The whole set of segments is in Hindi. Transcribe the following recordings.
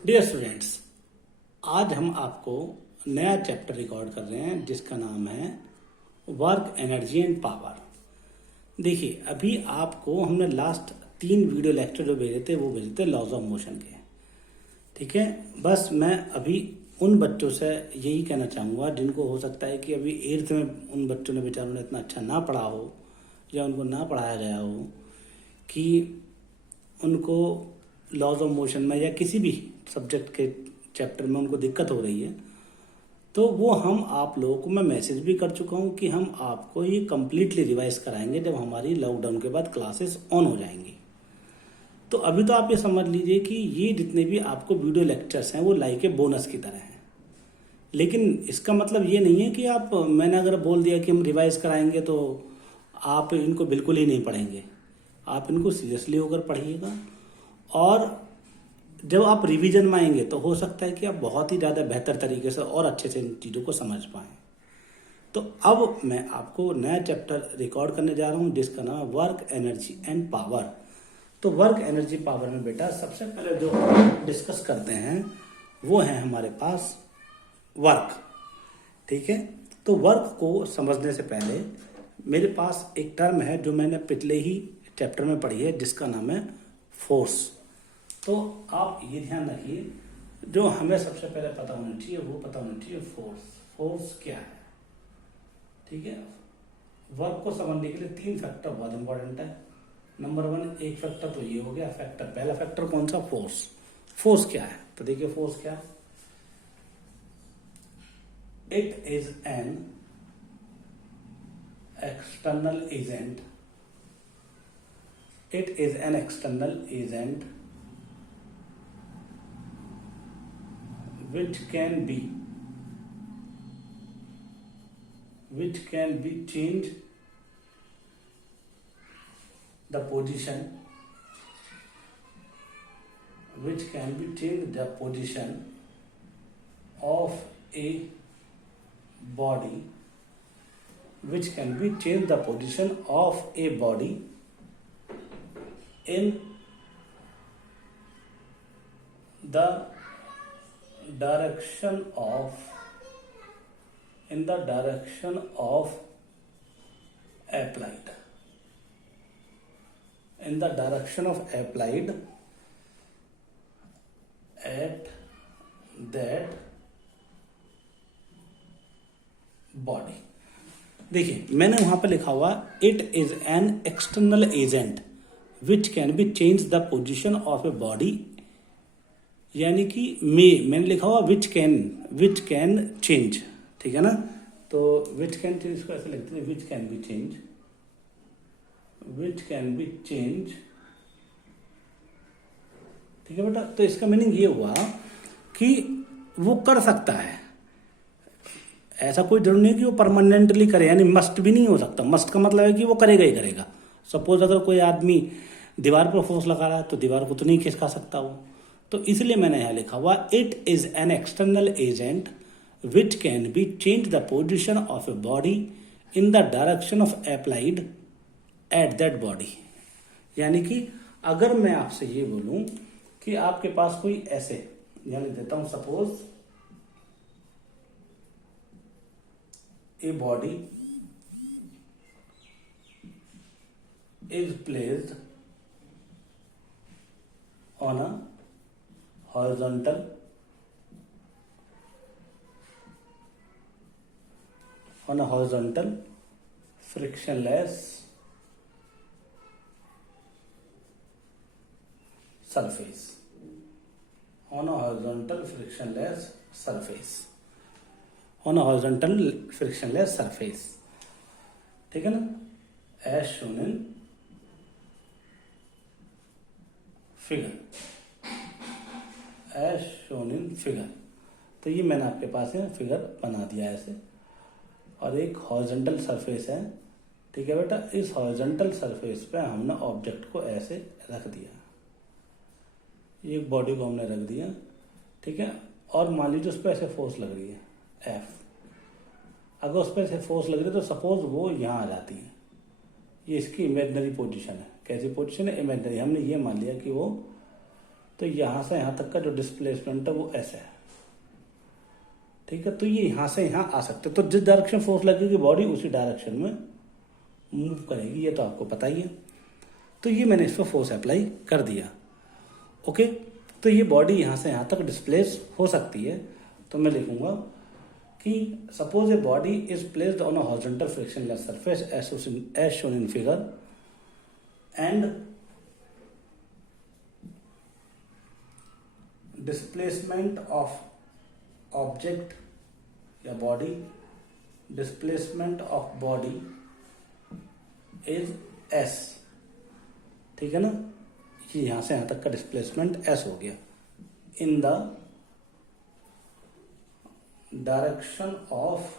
डियर स्टूडेंट्स, आज हम आपको नया चैप्टर रिकॉर्ड कर रहे हैं जिसका नाम है वर्क, एनर्जी एंड पावर। देखिए, अभी आपको हमने लास्ट 3 वीडियो लेक्चर जो भेजे थे वो भेजे थे लॉज ऑफ मोशन के। ठीक है, बस मैं अभी उन बच्चों से यही कहना चाहूँगा जिनको हो सकता है कि अभी 8th में उन बच्चों ने बेचारों ने इतना अच्छा ना पढ़ा हो या उनको ना पढ़ाया गया हो कि उनको लॉज ऑफ मोशन में या किसी भी सब्जेक्ट के चैप्टर में उनको दिक्कत हो रही है, तो वो हम आप लोगों को मैं मैसेज भी कर चुका हूँ कि हम आपको ये कम्प्लीटली रिवाइज कराएंगे जब हमारी लॉकडाउन के बाद क्लासेस ऑन हो जाएंगी। तो अभी तो आप ये समझ लीजिए कि ये जितने भी आपको वीडियो लेक्चर्स हैं वो लाइक ए बोनस की तरह हैं। लेकिन इसका मतलब ये नहीं है कि आप, मैंने अगर बोल दिया कि हम रिवाइज कराएंगे तो आप इनको बिल्कुल ही नहीं पढ़ेंगे। आप इनको सीरियसली होकर पढ़िएगा और जब आप रिवीजन में आएंगे तो हो सकता है कि आप बहुत ही ज़्यादा बेहतर तरीके से और अच्छे से इन चीज़ों को समझ पाएँ। तो अब मैं आपको नया चैप्टर रिकॉर्ड करने जा रहा हूँ जिसका नाम है वर्क, एनर्जी एंड पावर। तो वर्क, एनर्जी, पावर में बेटा सबसे पहले जो डिस्कस करते हैं वो है हमारे पास वर्क। ठीक है, तो वर्क को समझने से पहले मेरे पास एक टर्म है जो मैंने पिछले ही चैप्टर में पढ़ी है जिसका नाम है फोर्स। तो आप ये ध्यान रखिए, जो हमें सबसे पहले पता होना चाहिए वो पता होना चाहिए फोर्स। फोर्स क्या है? ठीक है, वर्क को समझने के लिए 3 फैक्टर बहुत इंपॉर्टेंट है। नंबर 1, एक फैक्टर तो ये हो गया फैक्टर। पहला फैक्टर कौन सा? फोर्स। फोर्स क्या है? तो देखिए फोर्स क्या है। It is an external agent. It is an external agent which can be change the position, which can be change the position of a body, which can be change the position of a body in the direction of applied, in the direction of applied at that body। देखिए, मैंने वहां पर लिखा हुआ it is an external agent which can be change the position of a body, यानी कि मैंने लिखा हुआ विच कैन चेंज। ठीक है ना, तो विच कैन चेंज को ऐसे लिखते हैं which can be change, which can be change. ठीक है बेटा, तो इसका मीनिंग ये हुआ कि वो कर सकता है। ऐसा कोई जरूरी नहीं कि वो परमानेंटली करे, यानी मस्ट भी नहीं हो सकता। मस्ट का मतलब है कि वो करेगा ही करेगा। सपोज अगर कोई आदमी दीवार पर फोर्स लगा रहा है तो दीवार को तो नहीं खिसका सकता वो। तो इसलिए मैंने यहां लिखा हुआ it is an external agent which can be change the position of a body in the direction of applied at that body. यानी कि अगर मैं आपसे ये बोलूं कि आपके पास कोई ऐसे, यानी देता हूं suppose a body is placed on a horizontal frictionless surface, on a horizontal frictionless surface। ठीक है ना, as shown in figure, as shown in figure। तो ये मैंने आपके पास है फिगर बना दिया ऐसे, और एक हॉरिजॉन्टल सरफेस है। ठीक है बेटा, इस हॉरिजॉन्टल सरफेस पे हमने ऑब्जेक्ट को ऐसे रख दिया, एक बॉडी को हमने रख दिया। ठीक है, और मान लीजिए उस पर ऐसे फोर्स लग रही है एफ। अगर उस पर ऐसे फोर्स लग रही है तो सपोज वो यहाँ आ जाती है। ये इसकी इमेजिनरी पोजीशन है। कैसी पोजीशन है? इमेजिनरी। हमने ये मान लिया कि वो तो यहाँ से यहाँ तक का जो डिस्प्लेसमेंट है वो ऐसे है, ठीक है। तो ये यहाँ से यहाँ आ सकते, तो जिस डायरेक्शन फोर्स लगेगी बॉडी उसी डायरेक्शन में मूव करेगी, ये तो आपको पता ही है। तो ये मैंने इस पर फोर्स अप्लाई कर दिया, ओके। तो ये बॉडी यहाँ से यहाँ तक डिस्प्लेस हो सकती है। तो मैं लिखूंगा कि suppose a body is placed on a horizontal frictionless surface as shown in figure and displacement of object या body, displacement of body is S, ठीक है ना। ये यहां से यहां तक का डिस्प्लेसमेंट एस हो गया in the direction of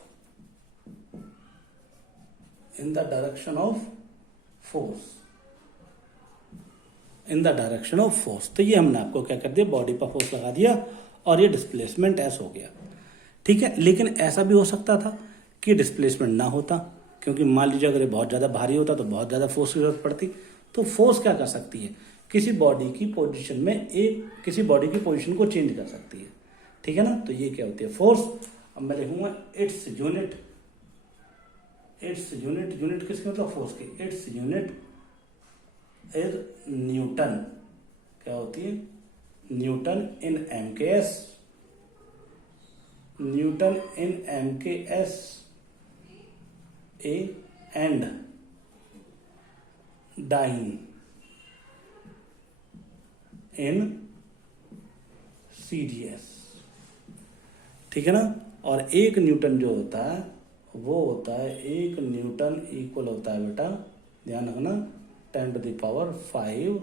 force, in the direction of force. तो ये हमने आपको क्या कर दिया, बॉडी पर फोर्स लगा दिया और ये डिस्प्लेसमेंट एस हो गया, ठीक है। लेकिन ऐसा भी हो सकता था कि डिस्प्लेसमेंट ना होता, क्योंकि मान लीजिए अगर ये बहुत ज़्यादा भारी होता तो बहुत ज़्यादा फोर्स की जरूरत पड़ती। तो फोर्स क्या कर सकती है, किसी बॉडी की पोजीशन में किसी बॉडी की पोजीशन को चेंज कर सकती है, ठीक है ना। तो ये क्या होती है, फोर्स। अब मैं लिखूंगा इट्स यूनिट किसकी, मतलब फोर्स की। इट्स यूनिट इज न्यूटन, क्या होती है, newton in MKS, newton in MKS and dyne in CDS, ठीक है ना। और एक न्यूटन जो होता है वो होता है, एक न्यूटन इक्वल होता है बेटा, ध्यान रखना, 10⁵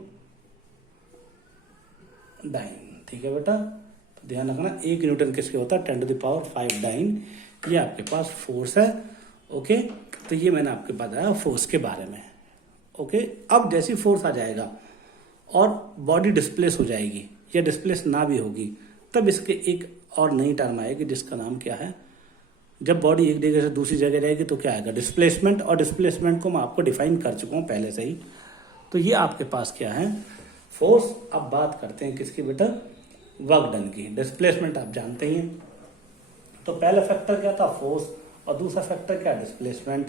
डाइन, ठीक है बेटा। तो ध्यान रखना, एक न्यूटन किसके होता है, 10⁵ डाइन। ये आपके पास फोर्स है, ओके। तो ये मैंने आपके बताया फोर्स के बारे में, ओके। अब जैसी फोर्स आ जाएगा और बॉडी डिस्प्लेस हो जाएगी या डिस्प्लेस ना भी होगी, तब इसके एक और नई टर्म आएगी जिसका नाम क्या है, जब बॉडी एक जगह से दूसरी जगह जाएगी तो क्या आएगा, डिस्प्लेसमेंट। और डिस्प्लेसमेंट को मैं आपको डिफाइन कर चुका हूँ पहले से ही। तो ये आपके पास क्या है, फोर्स। अब बात करते हैं किसकी बेटा, वर्क डन की। डिस्प्लेसमेंट आप जानते ही हैं, तो पहला फैक्टर क्या था, फोर्स, और दूसरा फैक्टर क्या, डिस्प्लेसमेंट।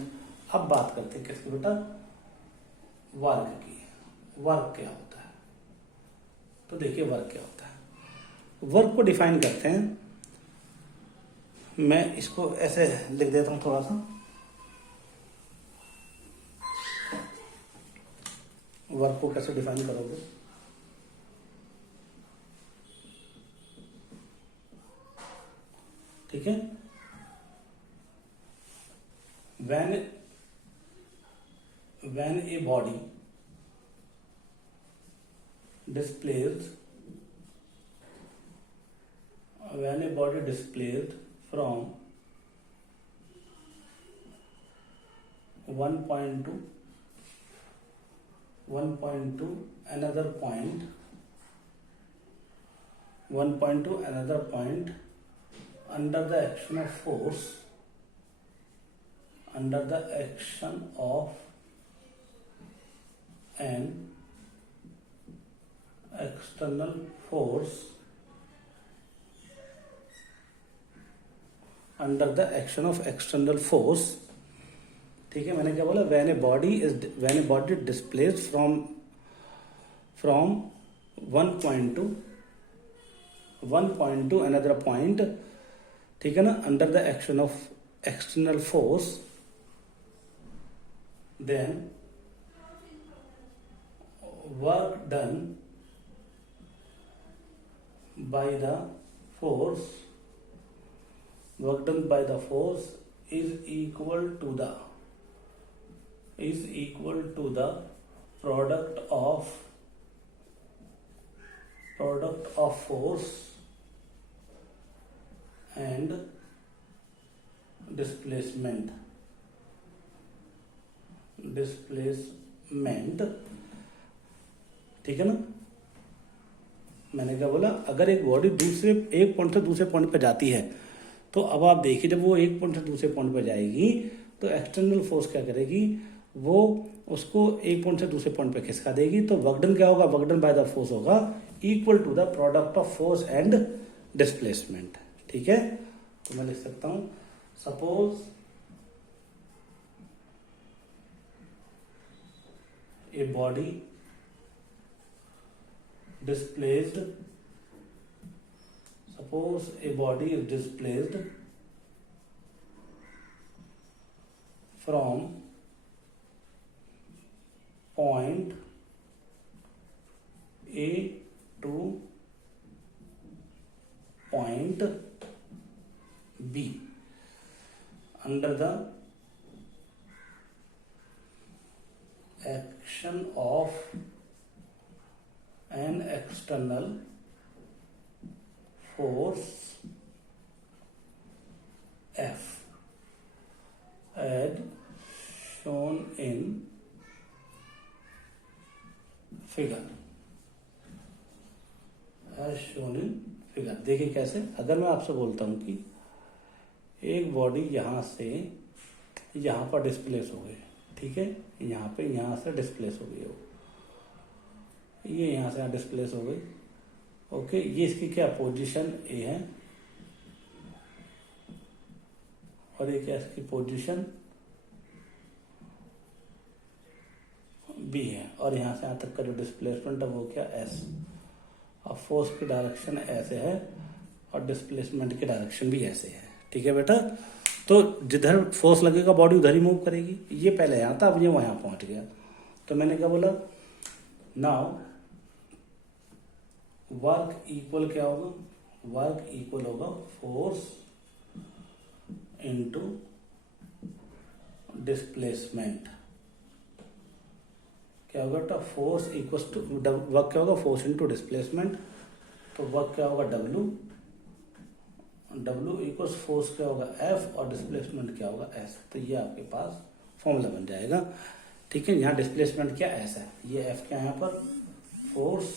अब बात करते हैं किसकी बेटा, वर्क की। वर्क क्या होता है, तो देखिए वर्क क्या होता है। वर्क को डिफाइन करते हैं, मैं इसको ऐसे लिख देता हूं थोड़ा सा। वर्क को कैसे डिफाइन करोगे, ठीक है। when a body displaced from one point to another point under the action of force, under the action of an external force, under the action of external force, ठीक है। मैंने क्या बोला, when a body displaced from one point to another point, ठीक है ना, under the action of external force, then work done by the force is equal to the product of force and displacement, ठीक है ना। मैंने क्या बोला, अगर एक बॉडी एक पॉइंट से दूसरे पॉइंट पे जाती है, तो अब आप देखिए, जब वो एक पॉइंट से दूसरे पॉइंट पे जाएगी तो एक्सटर्नल फोर्स क्या करेगी, वो उसको एक पॉइंट से दूसरे पॉइंट पे खिसका देगी। तो वर्क डन क्या होगा, work done by the force होगा equal to the product of force and displacement. ठीक है, तो मैं लिख सकता हूं suppose a body displaced, suppose a body is displaced from point A to point B under the action of an external force F as shown in figure। as shown in figure देखिए कैसे, अगर मैं आपसे बोलता हूं कि एक बॉडी यहां से यहां पर डिस्प्लेस हो गई, ठीक है, यहां से डिस्प्लेस हो गई हो, ये यहां से डिस्प्लेस हो गई, ओके, ये इसकी क्या पोजीशन ए है और ये क्या इसकी पोजीशन बी है, और यहां से यहां तक का जो डिस्प्लेसमेंट है वो क्या एस। अब फोर्स की डायरेक्शन ऐसे है और डिस्प्लेसमेंट की डायरेक्शन भी ऐसे है। ठीक है बेटा, तो जिधर फोर्स लगेगा बॉडी उधर ही मूव करेगी। ये पहले यहां था, अब ये वहां पहुंच गया, तो मैंने क्या बोला, नाउ वर्क इक्वल क्या होगा, वर्क इक्वल होगा फोर्स इनटू डिस्प्लेसमेंट। क्या होगा बेटा, फोर्स इक्वल टू वर्क क्या होगा, फोर्स इनटू डिस्प्लेसमेंट, तो वर्क क्या होगा डब्ल्यू, डब्ल्यू इक्वल फोर्स क्या होगा एफ और डिस्प्लेसमेंट क्या होगा एस। तो ये आपके पास फॉर्मूला बन जाएगा। ठीक है, यहाँ डिस्प्लेसमेंट क्या एस है, ये एफ क्या यहाँ पर फोर्स,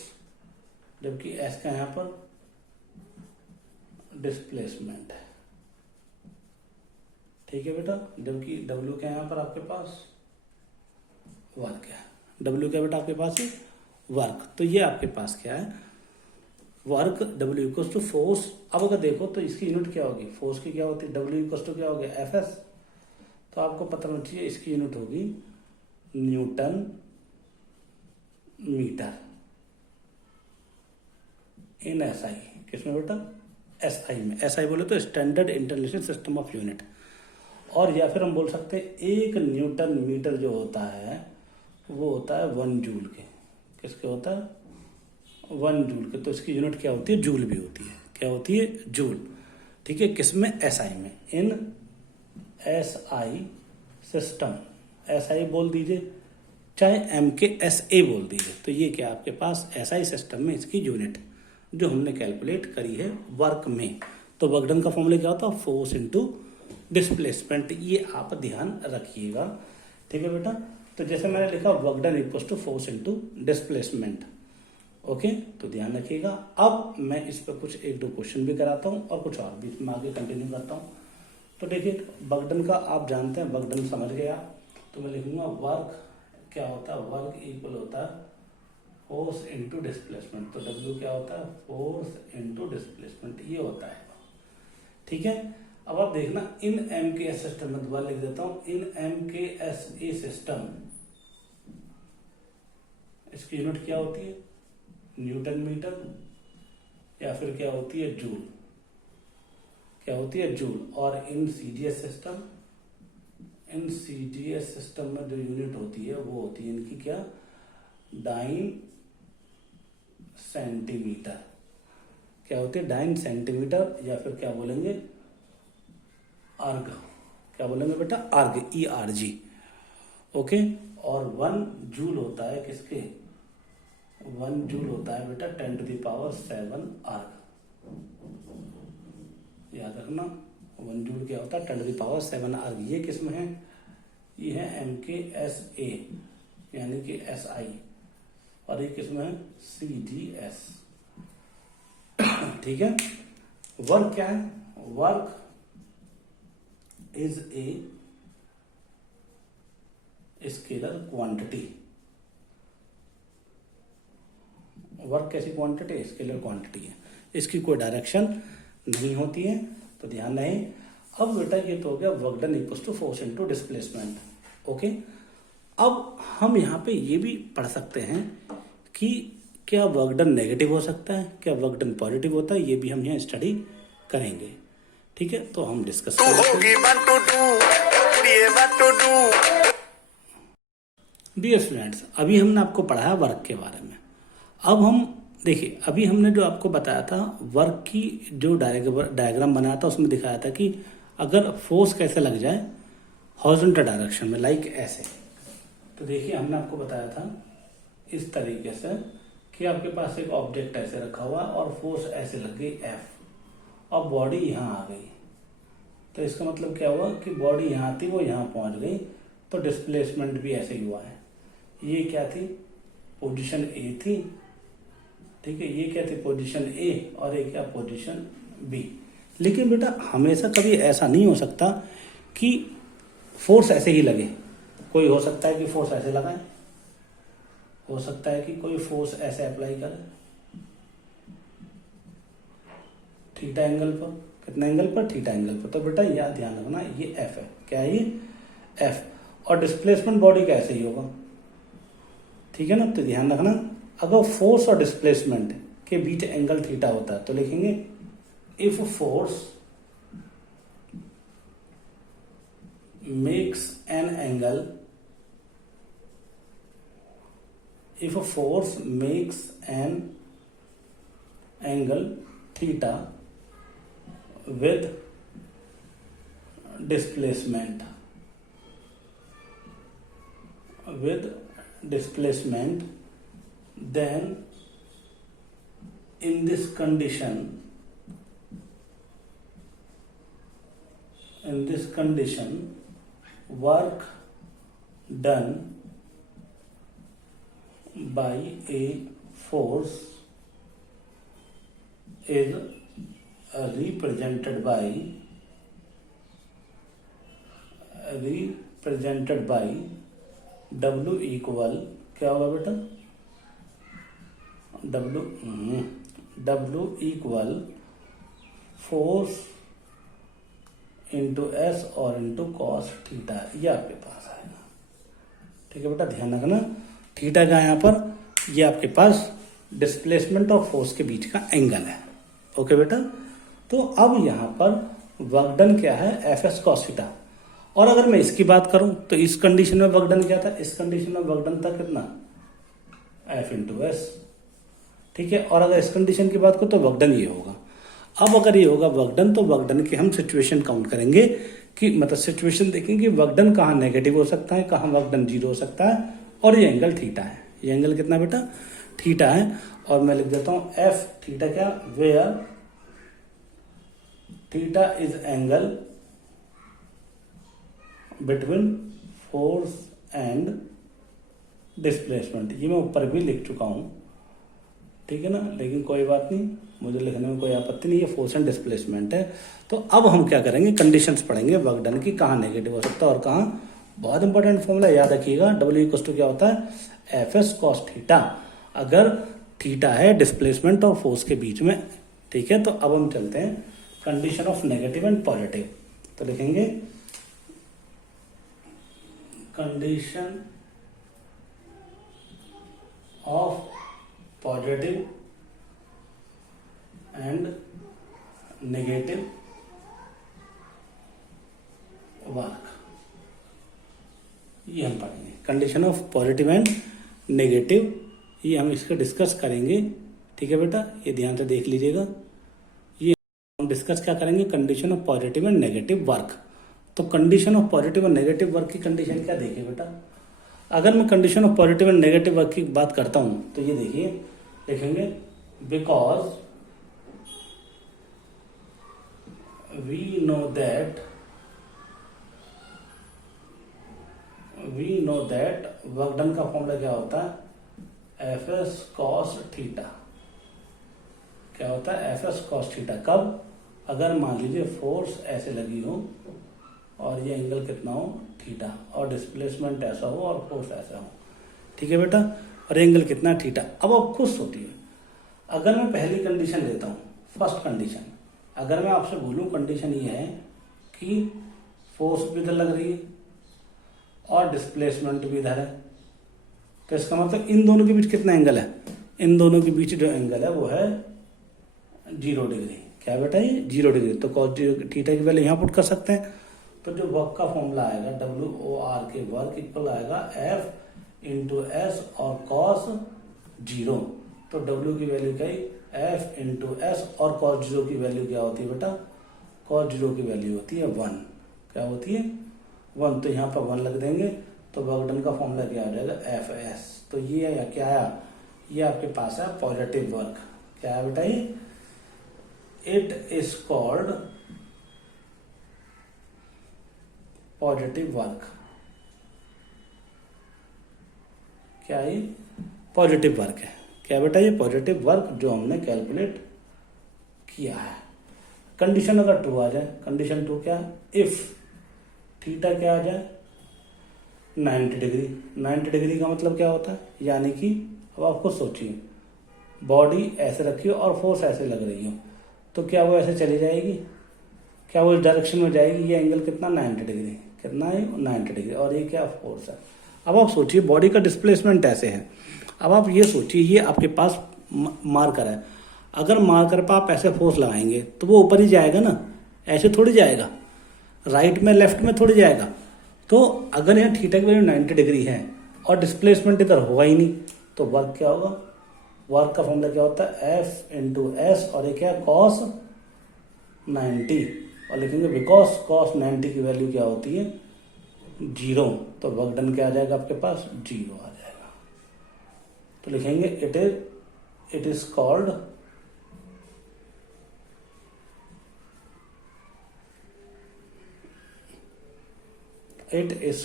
जबकि एस का यहां पर डिस्प्लेसमेंट है। ठीक है बेटा, जबकि डब्ल्यू क्या यहां पर आपके पास वर्क है, डब्ल्यू क्या बेटा आपके पास है वर्क। तो ये आपके पास क्या है work, W equal to force. अब अगर देखो तो इसकी यूनिट क्या होगी, फोर्स की क्या होती है, डब्ल्यू इक्वल टू क्या होगी एफ एस, तो आपको पता होना चाहिए इसकी यूनिट होगी newton metre in S I. किसमें बेटा, एस आई में। एस आई बोले तो standard international system of unit, और या फिर हम बोल सकते हैं एक न्यूटन मीटर जो होता है वो होता है 1 जूल के। किसके होता है 1 जूल के, तो इसकी यूनिट क्या होती है जूल भी होती है। क्या होती है जूल। ठीक है, किसमें एस आई में, in S I system, S I बोल दीजिए चाहे एम के एस ए बोल दीजिए, तो ये क्या आपके पास एस आई सिस्टम में इसकी यूनिट जो हमने कैलकुलेट करी है वर्क में। तो वर्क डन का फॉर्मूला क्या होता है फोर्स इनटू डिस्प्लेसमेंट, ये आप ध्यान रखिएगा। ठीक है बेटा, तो जैसे मैंने लिखा work done equal to force into displacement, okay, तो ध्यान रखिएगा। अब मैं इस पर कुछ 1-2 क्वेश्चन भी कराता हूँ और कुछ और भी मैं आगे कंटिन्यू करता हूँ। तो देखिए वर्क डन का आप जानते हैं, वर्क डन समझ गया, तो मैं लिखूंगा वर्क क्या होता है, वर्क इक्वल होता है फोर्स इनटू डिस्प्लेसमेंट। तो डब्ल्यू क्या होता है फोर्स इनटू डिस्प्लेसमेंट, ये होता है। ठीक है, अब आप देखना इन एम के एस सिस्टम में, दोबारा लिख देता हूं, इन एम के एस ए सिस्टम इसकी यूनिट क्या होती है न्यूटन मीटर, या फिर क्या होती है जूल, क्या होती है जूल। और in CGS system, in CGS system में जो यूनिट होती है वो होती है इनकी क्या डाइन सेंटीमीटर। क्या होती है डाइन सेंटीमीटर, या फिर क्या बोलेंगे आर्ग, क्या बोलेंगे बेटा आर्ग, ई आर जी, ओके। और 1 जूल होता है किसके, 1 जूल होता है बेटा 10⁷ आर्ग, याद रखना 1 जूल क्या होता है 10⁷ आर्ग। ये किस में है, ये है एम के एस ए यानी कि एस आई, और ये किसमें है सी जी एस। ठीक है, वर्क क्या है, work is a scalar quantity, work कैसी क्वांटिटी है, स्केलर क्वांटिटी है, इसकी कोई डायरेक्शन नहीं होती है, तो ध्यान रहे। अब बेटा ये तो हो गया work done equals to force into displacement. Okay, अब हम यहाँ पे ये भी पढ़ सकते हैं कि क्या वर्क डन नेगेटिव हो सकता है, क्या वर्क डन पॉजिटिव होता है, ये भी हम यहाँ स्टडी करेंगे। ठीक है, तो हम डिस्कस करेंगे। डियर स्टूडेंट्स, अभी हमने आपको पढ़ाया वर्क के बारे में। अब हम देखिए, अभी हमने जो आपको बताया था वर्क की जो डायग्राम बनाया था, उसमें दिखाया था कि अगर फोर्स कैसे लग जाए हॉरिजॉन्टल डायरेक्शन में, लाइक ऐसे। तो देखिए, हमने आपको बताया था इस तरीके से कि आपके पास एक ऑब्जेक्ट ऐसे रखा हुआ और फोर्स ऐसे लग गई F और बॉडी यहाँ आ गई। तो इसका मतलब क्या हुआ कि बॉडी यहाँ थी, वो यहाँ पहुंच गई, तो डिस्प्लेसमेंट भी ऐसे ही हुआ है। ये क्या थी, पोजीशन A थी, ठीक है, ये क्या थी, पोजीशन A, और ये क्या, पोजीशन B। लेकिन बेटा हमेशा कभी ऐसा नहीं हो सकता कि फोर्स ऐसे ही लगे। कोई हो सकता है कि फोर्स ऐसे लगाए, हो सकता है कि कोई फोर्स ऐसे अप्लाई करे थीटा एंगल पर। कितना एंगल पर, थीटा एंगल पर। तो बेटा यह ध्यान रखना, ये F है, क्या है ये, F। और डिस्प्लेसमेंट बॉडी का ऐसे ही होगा, ठीक है ना। तो ध्यान रखना, अगर फोर्स और डिस्प्लेसमेंट के बीच एंगल थीटा होता है तो लिखेंगे if force makes an angle, if a force makes an angle theta with displacement, then in this condition work done by a force is represented by W equal, क्या होगा बेटा, W equal force into S और इंटू कॉस थीटा, ये आपके पास आएगा। ठीक है बेटा, ध्यान रखना, थीटा का यहाँ पर ये आपके पास डिस्प्लेसमेंट और फोर्स के बीच का एंगल है। ओके बेटा, तो अब यहाँ पर वर्क डन क्या है, Fs cos थीटा। और अगर मैं इसकी बात करूं तो इस कंडीशन में वर्क डन क्या था, इस कंडीशन में वर्क डन था कितना, F इंटू एस। ठीक है, और अगर इस कंडीशन की बात करूं तो वर्क डन ये होगा। अब अगर ये होगा वर्क डन, तो वर्क डन की हम सिचुएशन काउंट करेंगे कि मतलब सिचुएशन देखेंगे वर्क डन कहाँ नेगेटिव हो सकता है, कहाँ वर्क डन 0 हो सकता है, और ये एंगल थीटा है। ये एंगल कितना बेटा, थीटा है। और मैं लिख देता हूं F थीटा क्या, where theta is angle between force and displacement. ये मैं ऊपर भी लिख चुका हूं, ठीक है ना, लेकिन कोई बात नहीं, मुझे लिखने में कोई आपत्ति नहीं है, फोर्स एंड डिस्प्लेसमेंट है। तो अब हम क्या करेंगे, कंडीशंस पढ़ेंगे वर्क डन की, कहाँ नेगेटिव हो सकता है और कहाँ। बहुत इंपॉर्टेंट फॉर्मूला याद रखिएगा, W इक्वल टू क्या होता है, Fs cos थीटा, अगर थीटा है डिस्प्लेसमेंट और फोर्स के बीच में। ठीक है, तो अब हम चलते हैं condition of negative and positive. तो लिखेंगे condition of positive and negative work, ये हम पढ़ेंगे। Condition of positive and negative, ये हम इसका डिस्कस करेंगे। ठीक है बेटा, ये ध्यान से देख लीजिएगा। ये हम डिस्कस क्या करेंगे, condition of positive and negative work. तो कंडीशन ऑफ पॉजिटिव और नेगेटिव वर्क की कंडीशन क्या, देखिए बेटा, अगर मैं condition of positive and negative work की बात करता हूं तो ये देखिए, लिखेंगे because we know that work done का फॉर्मूला क्या होता है, Fs cos थीटा। क्या होता है, Fs cos थीटा। कब, अगर मान लीजिए फोर्स ऐसे लगी हो और ये एंगल कितना हो, थीटा, और डिस्प्लेसमेंट ऐसा हो और फोर्स ऐसा हो। ठीक है बेटा, और एंगल कितना, थीटा। अब आप खुद सोचिए, अगर मैं पहली कंडीशन लेता हूँ, फर्स्ट कंडीशन, अगर मैं आपसे बोलूँ कंडीशन ये है कि फोर्स भी इधर लग रही है और डिस्प्लेसमेंट भी इधर है, तो इसका मतलब इन दोनों के बीच कितना एंगल है, इन दोनों के बीच जो एंगल है वो है 0 डिग्री। क्या बेटा ये 0 डिग्री, तो cos 0 थीटा की वैल्यू यहाँ पुट कर सकते हैं। तो जो वर्क का फॉर्मूला आएगा WOR के वर्क इक्वल आएगा F इंटू एस और cos 0, तो W की वैल्यू क्या है F इंटू एस और cos 0 की वैल्यू क्या होती है बेटा, cos 0 की वैल्यू होती है 1। क्या होती है 1, तो यहाँ पर 1 लग देंगे, तो वर्क डन का फॉर्मूला क्या हो जाएगा FS। तो ये क्या आया, ये आपके पास है पॉजिटिव वर्क। क्या है बेटा ये, it is called positive work. क्या ये पॉजिटिव वर्क है। क्या बेटा ये पॉजिटिव वर्क जो हमने कैलकुलेट किया है। कंडीशन अगर 2 आ जाए, कंडीशन 2 क्या, इफ थीटा क्या आ जाए 90 डिग्री। 90 डिग्री का मतलब क्या होता है, यानी कि अब आपको सोचिए बॉडी ऐसे रखी हो और फोर्स ऐसे लग रही हो, तो क्या वो ऐसे चली जाएगी, क्या वो इस डायरेक्शन में जाएगी। ये एंगल कितना 90 डिग्री, कितना है 90 डिग्री, और ये क्या फोर्स है। अब आप सोचिए बॉडी का डिस्प्लेसमेंट ऐसे है। अब आप ये सोचिए ये आपके पास मार्कर है, अगर मार्कर पर आप ऐसे फोर्स लगाएंगे तो वो ऊपर ही जाएगा ना, ऐसे थोड़ी जाएगा, राइट में लेफ्ट में थोड़ी जाएगा। तो अगर यहाँ थीटा की वैल्यू 90 डिग्री है और डिस्प्लेसमेंट इधर होगा ही नहीं, तो वर्क क्या होगा, वर्क का फॉर्मूला क्या होता है F इंटू एस और ये क्या cos 90, और लिखेंगे बिकॉज cos 90 की वैल्यू क्या होती है 0, तो वर्क डन क्या आ जाएगा आपके पास 0 आ जाएगा। तो लिखेंगे it is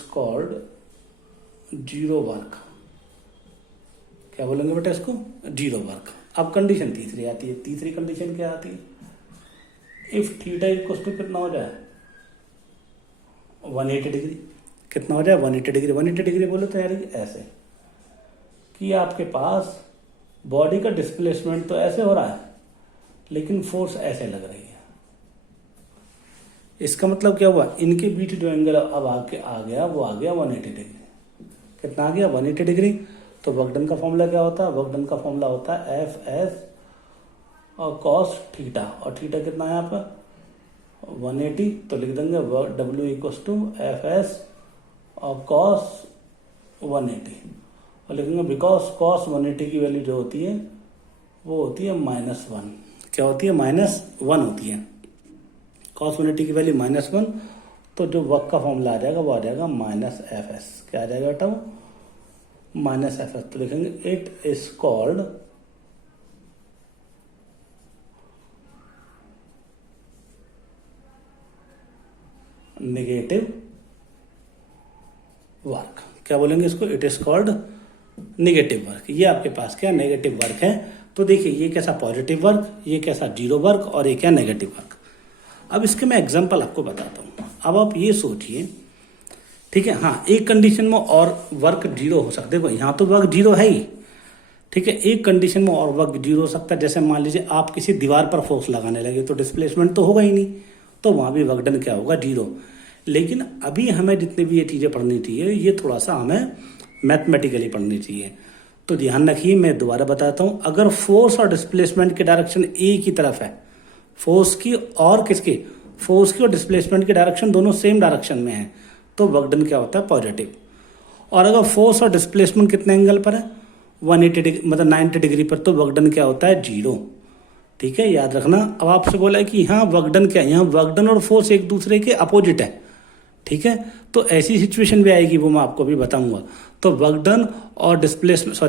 called zero work. क्या बोलेंगे बेटा इसको, 0 वर्क। अब कंडीशन तीसरी आती है। तीसरी कंडीशन क्या आती है, इफ थीटा इक्वल टू कितना हो जाए 180 डिग्री। कितना हो जाए 180 डिग्री। 180 डिग्री बोले तो यार ऐसे कि आपके पास बॉडी का डिस्प्लेसमेंट तो ऐसे हो रहा है लेकिन फोर्स ऐसे लग रही है। इसका मतलब क्या हुआ, इनके बीच जो एंगल अब आके आ गया वो आ गया 180 डिग्री। कितना आ गया 180 डिग्री। तो वर्क डन का फॉर्मूला क्या होता है, वर्क डन का फॉर्मूला होता है FS और cos थीटा, और थीटा कितना है यहाँ पर 180, तो लिख देंगे W इक्वल्स टू FS और cos 180, और लिखेंगे बिकॉज cos 180 की वैल्यू जो होती है वो होती है -1। क्या होती है -1 होती है। cos 180 की वैल्यू -1, तो जो वर्क का फॉर्मूला आ जाएगा वो आ जाएगा -FS। क्या आ जाएगा बेटा वो -FS। तो लिखेंगे it is called negative work. क्या बोलेंगे इसको, it is called negative work. ये आपके पास क्या नेगेटिव वर्क है। तो देखिए ये कैसा पॉजिटिव वर्क, ये कैसा 0 वर्क, और ये क्या नेगेटिव वर्क। अब इसके मैं एग्जांपल आपको बताता हूँ। अब आप ये सोचिए, ठीक है, हाँ एक कंडीशन में और वर्क 0 हो सकता है। देखो यहाँ तो वर्क 0 है ही, ठीक है, एक कंडीशन में और वर्क 0 हो सकता है। जैसे मान लीजिए आप किसी दीवार पर फोर्स लगाने लगे तो डिस्प्लेसमेंट तो होगा ही नहीं, तो वहाँ भी वर्क डन क्या होगा 0। लेकिन अभी हमें जितनी भी ये चीज़ें पढ़नी चाहिए ये थोड़ा सा हमें मैथमेटिकली पढ़नी चाहिए। तो ध्यान रखिए, मैं दोबारा बताता हूँ, अगर फोर्स और डिस्प्लेसमेंट की डायरेक्शन एक ही तरफ है, फोर्स की और किसकी, फोर्स की और डिस्प्लेसमेंट की डायरेक्शन दोनों सेम डायरेक्शन में है, तो वर्क डन क्या होता है पॉजिटिव। और अगर फोर्स और डिस्प्लेसमेंट कितने एंगल पर है 180 डिग्री, मतलब 90 डिग्री पर, तो वर्क डन क्या होता है 0। ठीक है, याद रखना। अब आपसे बोला है कि यहाँ वर्क डन क्या है, यहाँ वर्क डन और फोर्स एक दूसरे के अपोजिट है, ठीक है। तो ऐसी सिचुएशन भी आएगी, वो मैं आपको भी बताऊंगा। तो वर्क डन और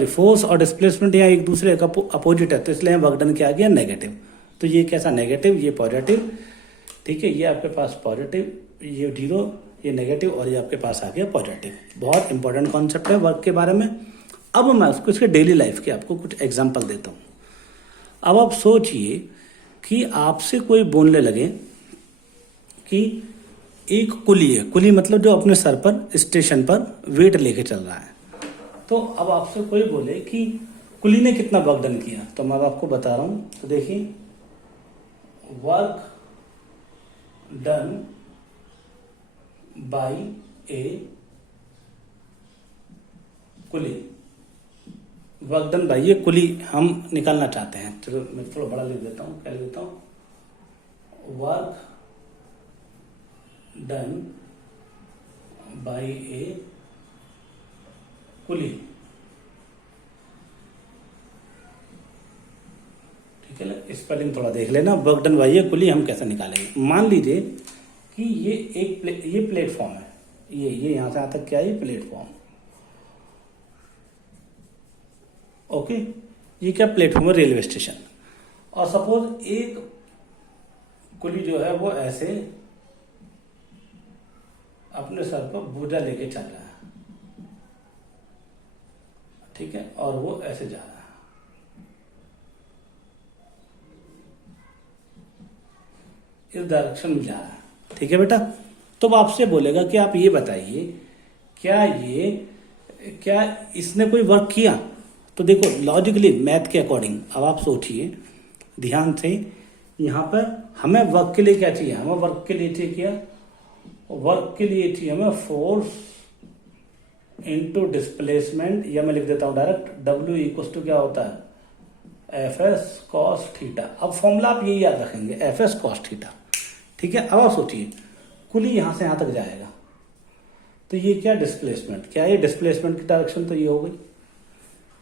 फोर्स और डिस्प्लेसमेंट यहाँ एक दूसरे का अपोजिट है, तो इसलिए वर्क डन क्या आ गया नेगेटिव। तो ये कैसा नेगेटिव, ये पॉजिटिव, ठीक है, ये आपके पास पॉजिटिव, ये 0, ये नेगेटिव, और ये आपके पास आ गया पॉजिटिव। बहुत इंपॉर्टेंट कॉन्सेप्ट है वर्क के बारे में। अब मैं उसको इसके डेली लाइफ के आपको कुछ एग्जांपल देता हूँ। अब आप सोचिए कि आपसे कोई बोलने लगे कि एक कुली है, कुली मतलब जो अपने सर पर स्टेशन पर वेट लेके चल रहा है। तो अब आपसे कोई बोले कि कुली ने कितना वर्क डन किया, तो मैं अब आपको बता रहा हूं। तो देखिए, work done by a coolie, work done by a coolie हम निकालना चाहते हैं। चलो मैं थोड़ा बड़ा लिख देता हूँ, क्या लिख देता हूँ, वर्क डन बाय ए कुली, ठीक है ना। स्पेलिंग थोड़ा देख लेना, work done by a coolie हम कैसे निकालेंगे। मान लीजिए कि ये ये प्लेटफॉर्म है, ये यहां से यहां तक क्या है, ये प्लेटफॉर्म, ओके। ये क्या प्लेटफॉर्म है, रेलवे स्टेशन। और सपोज एक कुली जो है वो ऐसे अपने सर पर बोझा लेके चल रहा है, ठीक है, और वो ऐसे जा रहा है, इस डायरेक्शन में जा रहा है, ठीक है बेटा। तो वो आपसे बोलेगा कि आप ये बताइए, क्या इसने कोई वर्क किया। तो देखो लॉजिकली मैथ के अकॉर्डिंग अब आप सोचिए ध्यान से, यहां पर हमें वर्क के लिए क्या चाहिए, हमें वर्क के लिए चाहिए क्या, वर्क के लिए चाहिए हमें फोर्स इनटू डिस्प्लेसमेंट, या मैं लिख देता हूं डायरेक्ट, W इक्वल टू क्या होता है, Fs cos थीटा। अब फॉर्मूला आप यही याद रखेंगे, Fs cos थीटा, ठीक है। अब आप सोचिए कुली यहां से यहां तक जाएगा, तो ये क्या डिस्प्लेसमेंट, क्या ये डिस्प्लेसमेंट की डायरेक्शन, तो ये हो गई,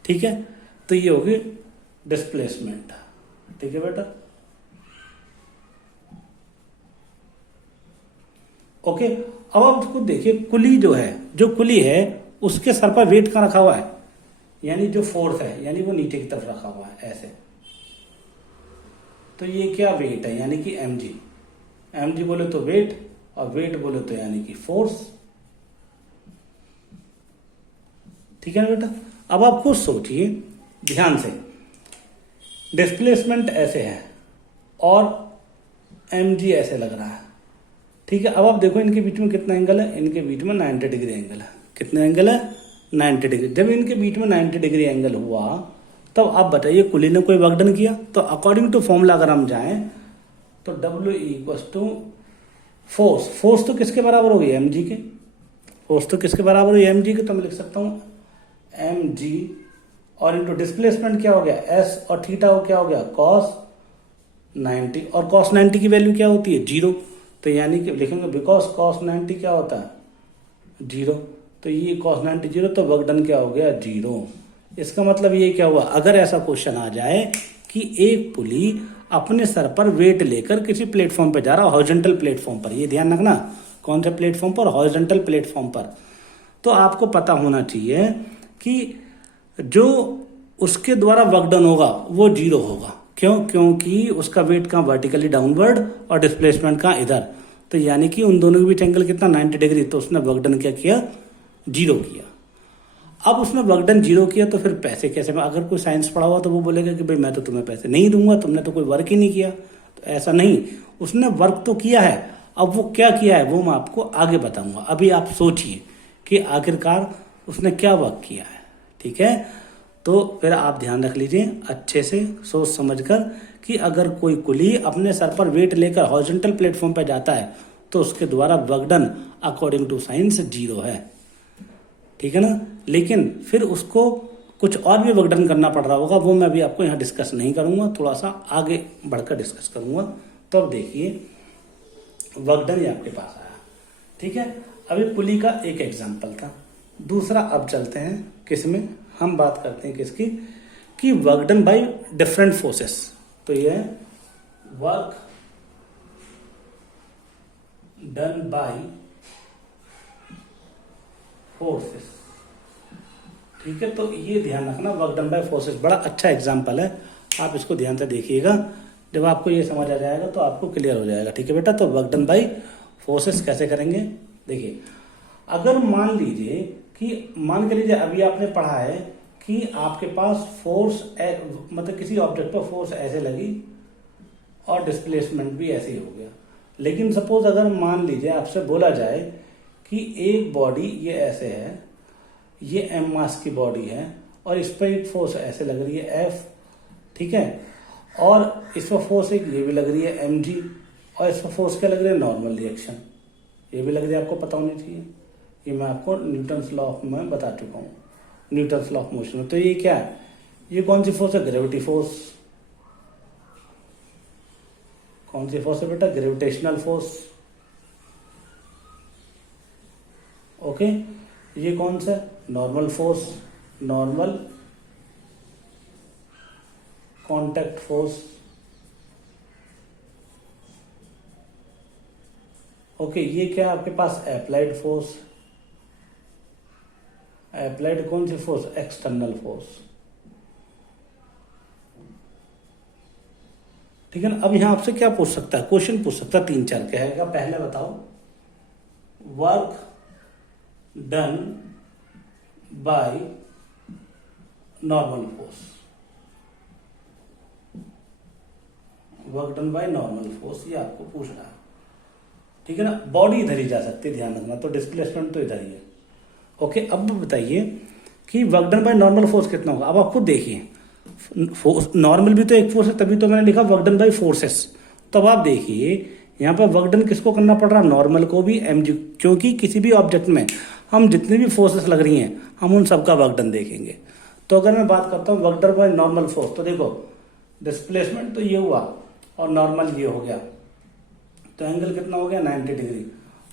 ठीक है। तो ये होगी डिस्प्लेसमेंट, ठीक है बेटा, ओके। अब आप खुद देखिए, कुली जो है, जो कुली है उसके सर पर वेट कहां रखा हुआ है, यानी जो फोर्स है, यानी वो नीचे की तरफ रखा हुआ है ऐसे। तो ये क्या वेट है, यानी कि mg बोले तो वेट, और वेट बोले तो यानी कि फोर्स, ठीक है ना बेटा। अब आप खुद सोचिए ध्यान से, डिस्प्लेसमेंट ऐसे है और mg ऐसे लग रहा है, ठीक है। अब आप देखो इनके बीच में कितना एंगल है, इनके बीच में 90 डिग्री एंगल है। कितना एंगल है, 90 डिग्री। जब इनके बीच में 90 डिग्री एंगल हुआ, तब आप बताइए कुली ने कोई वर्क डन किया। तो अकॉर्डिंग टू फॉर्मूला अगर हम जाएं तो W इक्वल टू फोर्स तो किसके बराबर होगी, mg के, फोर्स तो किसके बराबर होगी, mg के। तो मैं लिख सकता हूं mg, और इनटू डिस्प्लेसमेंट क्या हो गया, s, और थीटा हो क्या हो गया, cos 90, और cos 90 की वैल्यू क्या होती है, 0। तो यानी कि लिखेंगे बिकॉज cos 90 क्या होता है, 0। तो ये cos 90 0, तो वर्क डन क्या हो गया, 0। इसका मतलब ये क्या हुआ, अगर ऐसा क्वेश्चन आ जाए कि एक पुली अपने सर पर वेट लेकर किसी प्लेटफॉर्म पर जा रहा है, हॉरिजॉन्टल प्लेटफॉर्म पर, ये ध्यान रखना, कौन से प्लेटफॉर्म पर, हॉरिजॉन्टल प्लेटफॉर्म पर, तो आपको पता होना चाहिए कि जो उसके द्वारा वर्क डन होगा वो 0 होगा। क्यों, क्योंकि उसका वेट कहाँ, वर्टिकली डाउनवर्ड, और डिस्प्लेसमेंट कहाँ, इधर। तो यानी कि उन दोनों के बीच एंगल कितना, 90 डिग्री। तो उसने वर्क डन क्या किया, 0 किया। अब उसने वर्क डन 0 किया, तो फिर पैसे कैसे, अगर कोई साइंस पढ़ा हुआ तो वो बोलेगा कि भाई मैं तो तुम्हें पैसे नहीं दूंगा, तुमने तो कोई वर्क ही नहीं किया। तो ऐसा नहीं, उसने वर्क तो किया है। अब वो क्या किया है वो मैं आपको आगे बताऊंगा। अभी आप सोचिए कि आखिरकार उसने क्या वर्क किया है, ठीक है। तो फिर आप ध्यान रख लीजिए अच्छे से सोच समझकर कि अगर कोई कुली अपने सर पर वेट लेकर हॉरिजॉन्टल प्लेटफॉर्म पर जाता है तो उसके द्वारा work done according to science 0 है, ठीक है ना। लेकिन फिर उसको कुछ और भी वर्क डन करना पड़ रहा होगा, वो मैं अभी आपको यहाँ डिस्कस नहीं करूंगा, थोड़ा सा आगे बढ़कर डिस्कस करूंगा। तो अब देखिए वर्क डन ये आपके पास आया, ठीक है। अभी पुली का एक एग्जाम्पल था। दूसरा अब चलते हैं किसमें, हम बात करते हैं किसकी, कि work done by different forces. तो ये है वर्क डन बाय फोर्सेस, ठीक है। तो ये ध्यान रखना, वर्क डन बाय फोर्सेस बड़ा अच्छा एग्जांपल है, आप इसको ध्यान से देखिएगा। जब आपको ये समझ आ जाएगा तो आपको क्लियर हो जाएगा, ठीक है बेटा। तो वर्क डन बाय फोर्सेस कैसे करेंगे, देखिए अगर मान लीजिए कि मान के लीजिए अभी आपने पढ़ा है कि आपके पास फोर्स मतलब किसी ऑब्जेक्ट पर फोर्स ऐसे लगी और डिस्प्लेसमेंट भी ऐसे ही हो गया। लेकिन सपोज अगर मान लीजिए आपसे बोला जाए कि एक बॉडी ये ऐसे है, ये एम मास की बॉडी है, और इस पर एक फोर्स ऐसे लग रही है F, ठीक है, और इस पर फोर्स एक ये भी लग रही है mg, और इस पर फोर्स क्या लग रही है, नॉर्मल रिएक्शन, ये भी लग रही है, आपको पता होनी चाहिए। ये मैं आपको न्यूटन्स लॉ ऑफ में बता चुका हूँ, न्यूटन्स लॉ ऑफ मोशन में। तो ये क्या है, ये कौन सी फोर्स है, ग्रेविटी फोर्स। कौन सी फोर्स है बेटा, ग्रेविटेशनल फोर्स। ओके, ये कौन सा, normal force, normal contact force. Okay, ये क्या आपके पास, अप्लाइड फोर्स। अप्लाइड कौन सी फोर्स, एक्सटर्नल फोर्स, ठीक है ना। अब यहां आपसे क्या पूछ सकता है, क्वेश्चन पूछ सकता है, 3-4 कहेगा। पहले बताओ, work done by normal force, work done by normal force, ये आपको पूछ रहा है, ठीक है ना। बॉडी इधर ही जा सकती है, ध्यान रखना, तो डिस्प्लेसमेंट तो इधर ही है। ओके, अब बताइए कि work done by normal force कितना होगा। अब आप खुद देखिए, नॉर्मल भी तो एक फोर्स है, तभी तो मैंने लिखा वर्क डन बाय फोर्सेस। तो अब आप देखिए यहाँ पर वर्क डन किसको करना पड़ रहा है, नॉर्मल को भी, mg, क्योंकि किसी भी ऑब्जेक्ट में हम जितनी भी फोर्सेस लग रही हैं हम उन सबका वर्क डन देखेंगे। तो अगर मैं बात करता हूँ work done by normal force, तो देखो डिस्प्लेसमेंट तो ये हुआ और नॉर्मल ये हो गया, तो एंगल कितना हो गया, 90 डिग्री।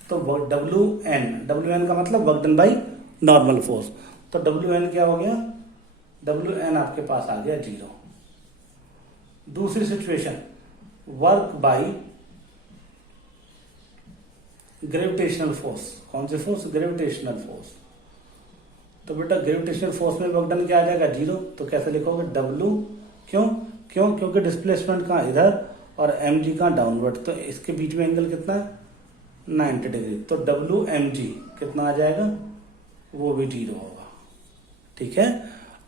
तो WN का मतलब work done by normal force, तो WN क्या हो गया, WN आपके पास आ गया 0। दूसरी situation, work by gravitational force. कौन सी फोर्स, ग्रेविटेशनल फोर्स। तो बेटा ग्रेविटेशनल फोर्स में वर्क डन क्या आ जाएगा, 0। तो कैसे लिखोगे, W, क्योंकि डिस्प्लेसमेंट कहाँ, इधर, और mg का डाउनवर्ड, तो इसके बीच में एंगल कितना है, 90 डिग्री। तो WMG कितना आ जाएगा, वो भी 0 होगा, ठीक है,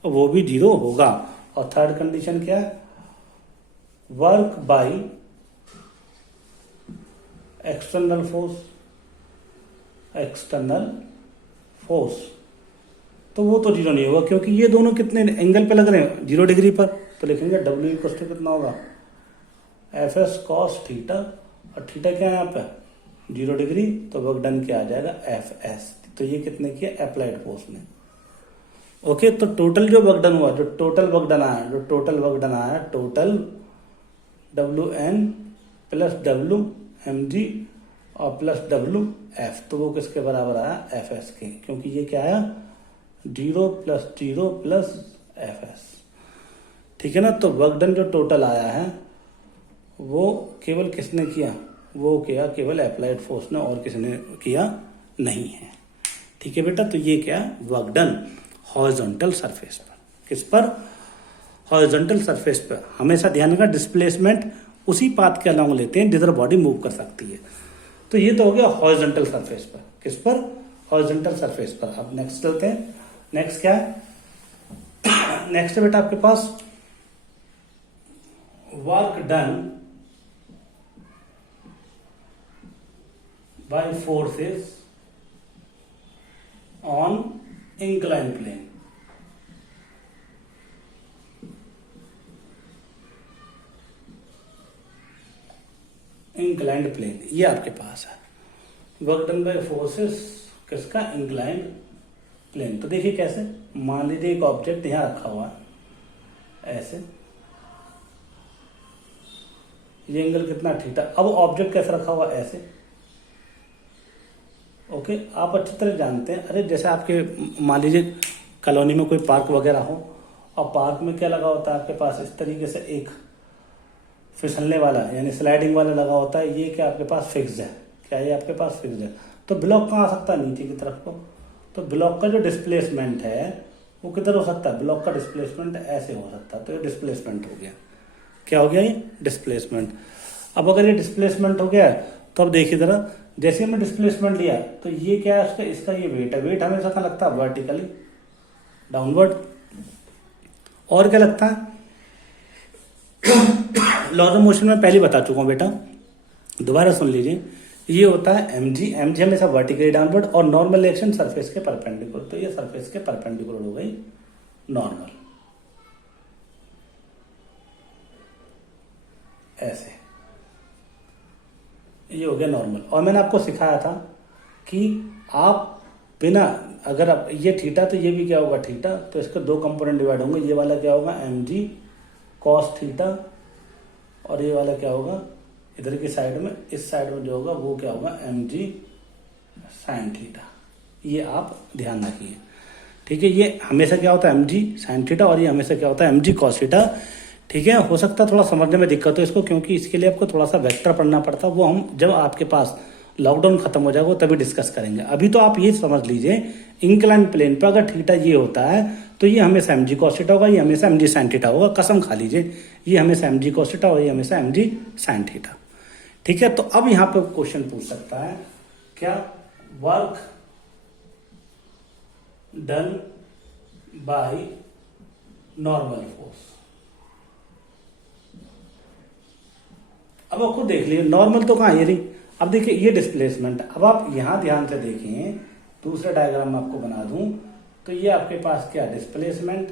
वो भी 0 होगा। और थर्ड कंडीशन क्या है, work by external force, external force, तो वो तो 0 नहीं होगा, क्योंकि ये दोनों कितने एंगल पे लग रहे हैं, 0 डिग्री पर। तो लिखेंगे W इक्वल टू कितना होगा, FS cos थीटा, और थीटा क्या है यहाँ पे, 0 डिग्री, तो वर्क डन क्या आ जाएगा, FS। तो ये कितने की है, अप्लाइड फोर्स में। ओके, तो टोटल जो वर्क डन हुआ, जो टोटल वर्क डन आया, टोटल WN प्लस WMG और प्लस WF, तो वो किसके बराबर आया, FS के, क्योंकि ये क्या आया, 0 प्लस 0 प्लस FS, ठीक है ना। तो वर्क डन जो टोटल आया है वो केवल किसने किया, वो किया केवल अप्लाइड फोर्स ने, और किसी ने किया नहीं है, ठीक है बेटा। तो ये क्या, वर्क डन हॉरिजॉन्टल सरफेस पर, किस पर, हॉरिजॉन्टल सरफेस पर। हमेशा ध्यान रखना, डिस्प्लेसमेंट उसी पाथ के अलॉन्ग लेते हैं जिधर बॉडी मूव कर सकती है। तो ये तो हो गया हॉरिजॉन्टल सरफेस पर, किस पर, हॉरिजॉन्टल सरफेस पर। अब नेक्स्ट चलते हैं, नेक्स्ट क्या है, नेक्स्ट है बेटा आपके पास work done by forces on inclined plane। Inclined plane ये आपके पास है, वर्क डन बाय फोर्सेस किसका, इंक्लाइंड प्लेन। तो देखिए कैसे, मान लीजिए एक ऑब्जेक्ट यहां रखा हुआ है ऐसे, ये एंगल कितना, थीटा। अब ऑब्जेक्ट कैसे रखा हुआ, ऐसे। ओके, आप अच्छी तरह जानते हैं, अरे जैसे आपके मान लीजिए कॉलोनी में कोई पार्क वगैरह हो, और पार्क में क्या लगा होता है आपके पास, इस तरीके से एक फिसलने वाला यानी स्लाइडिंग वाला लगा होता है। ये क्या आपके पास फिक्स्ड है, क्या ये आपके पास फिक्स्ड है। तो ब्लॉक कहाँ आ सकता है, नीचे की तरफ को। तो ब्लॉक का जो डिस्प्लेसमेंट है वो किधर हो सकता है, ब्लॉक का डिस्प्लेसमेंट ऐसे हो सकता है। तो ये डिस्प्लेसमेंट हो गया, क्या हो गया, ये डिस्प्लेसमेंट। अब अगर ये डिस्प्लेसमेंट हो गया तो अब देखिए जरा, जैसे हमने डिस्प्लेसमेंट लिया तो ये क्या है, उसका इसका ये वेट है, वेट हमेशा कहाँ लगता है, वर्टिकली डाउनवर्ड। और क्या लगता है, लॉज ऑफ मोशन में पहले बता चुका हूं बेटा, दोबारा सुन लीजिए। ये होता है mg हमेशा वर्टिकली डाउनवर्ड, और नॉर्मल एक्शन सरफेस के परपेंडिकुलर। तो ये सरफेस के परपेंडिकुलर हो गई नॉर्मल, ऐसे, ये हो गया नॉर्मल। और मैंने आपको सिखाया था कि आप बिना, अगर आप ये थीटा तो ये भी क्या होगा थीटा, तो इसके दो कंपोनेंट डिवाइड होंगे, ये वाला क्या होगा एम जी कॉस थीटा, और ये वाला क्या होगा इधर की साइड में, इस साइड में जो होगा वो क्या होगा एम जी साइन थीटा। ये आप ध्यान रखिए, ठीक है। ये हमेशा क्या होता है एम जी साइन थीटा, और ये हमेशा क्या होता है एम जी कॉस थीटा, ठीक है। हो सकता है थोड़ा समझने में दिक्कत हो इसको, क्योंकि इसके लिए आपको थोड़ा सा वेक्टर पढ़ना पड़ता है, वो हम जब आपके पास लॉकडाउन खत्म हो जाएगा तभी डिस्कस करेंगे। अभी तो आप ये समझ लीजिए इंक्लाइन प्लेन पर अगर थीटा ये होता है तो ये हमेशा एम जी कॉस थीटा होगा, ये हमेशा एम जी साइन थीटा होगा, कसम खा लीजिए, ये हमेशा एम जी कॉस थीटा और ये हमेशा एम जी साइन थीटा, ठीक है। तो अब यहाँ पे क्वेश्चन पूछ सकता है क्या, work done by normal force. अब आपको देख लीजिए नॉर्मल तो कहाँ, ये नहीं। अब देखिए ये डिस्प्लेसमेंट, अब आप यहां ध्यान से देखें, दूसरा डायग्राम में आपको बना दूं तो ये आपके पास क्या डिस्प्लेसमेंट,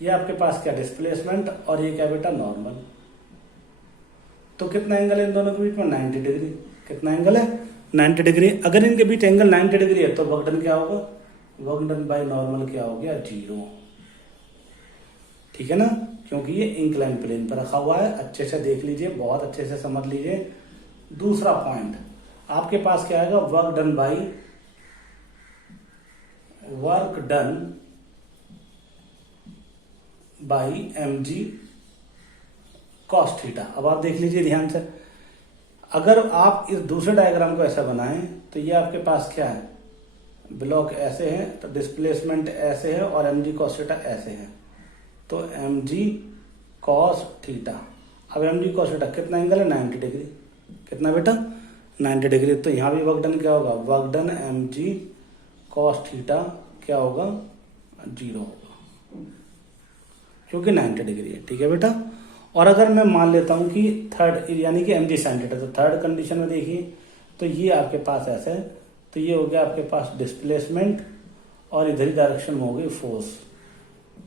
ये आपके पास क्या डिस्प्लेसमेंट, और ये क्या बेटा नॉर्मल। तो कितना एंगल है इन दोनों के बीच में 90 डिग्री, कितना एंगल है 90 डिग्री। अगर इनके बीच एंगल 90 डिग्री है तो वर्क डन क्या होगा, वर्क डन बाय नॉर्मल क्या हो गया 0, ठीक है ना, क्योंकि ये इंक्लाइन प्लेन पर रखा हुआ है। अच्छे से देख लीजिए, बहुत अच्छे से समझ लीजिए। दूसरा पॉइंट आपके पास क्या आएगा, work done by M G cos theta. अब आप देख लीजिए ध्यान से, अगर आप इस दूसरे डायग्राम को ऐसा बनाएं तो ये आपके पास क्या है, ब्लॉक ऐसे है तो डिस्प्लेसमेंट ऐसे है और एम जी कॉस थीटा ऐसे है, तो एम जी कॉस थीटा। अब एम जी कॉस थीटा कितना एंगल है 90 डिग्री, कितना बेटा 90 डिग्री। तो यहां भी वर्क डन क्या होगा, work done M G cos theta क्या होगा 0 होगा, क्योंकि 90 डिग्री है, ठीक है बेटा। और अगर मैं मान लेता हूं कि थर्ड यानी कि एम जी साइन थीटा, तो थर्ड कंडीशन में देखिए तो ये आपके पास ऐसे है, तो ये हो गया आपके पास डिस्प्लेसमेंट और इधर ही डायरेक्शन में हो गई फोर्स।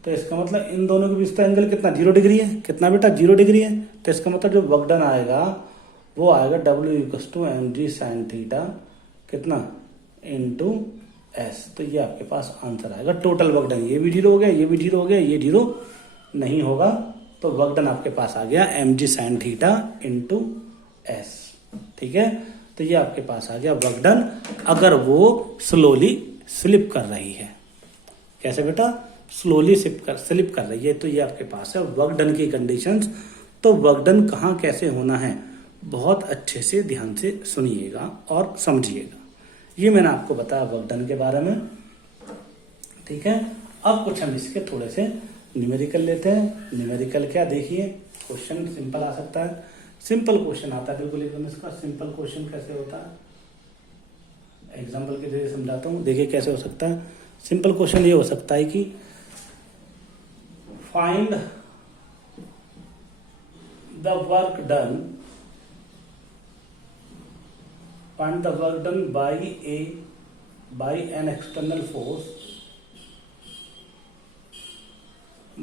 तो इसका मतलब इन दोनों के बीच तो एंगल कितना 0 डिग्री है, कितना बेटा 0 डिग्री है। तो इसका मतलब जो वर्क डन आएगा वो आएगा W equals to M G sine theta कितना इंटू एस। तो ये आपके पास आंसर आएगा टोटल वर्क डन। ये भी 0 हो गया, ये भी 0 हो गया, ये 0 नहीं होगा, तो वर्क डन आपके पास आ गया M G sine theta into S, ठीक है। तो ये आपके पास आ गया वर्क डन अगर वो स्लोली स्लिप कर रही है। कैसे बेटा, स्लोली स्लिप कर रही है। तो ये आपके पास है वर्क डन की कंडीशंस। तो वर्क डन कहाँ कैसे होना है बहुत अच्छे से ध्यान से सुनिएगा और समझिएगा। ये मैंने आपको बताया वर्क डन के बारे में, ठीक है। अब कुछ हम इसके थोड़े से न्यूमेरिकल लेते हैं। न्यूमेरिकल क्या, देखिए क्वेश्चन सिंपल आ सकता है, सिंपल क्वेश्चन आता है बिल्कुल एकदम। इसका सिंपल क्वेश्चन कैसे होता है एग्जाम्पल के जरिए समझाता हूँ, देखिए कैसे हो सकता है। सिंपल क्वेश्चन ये हो सकता है कि find the work done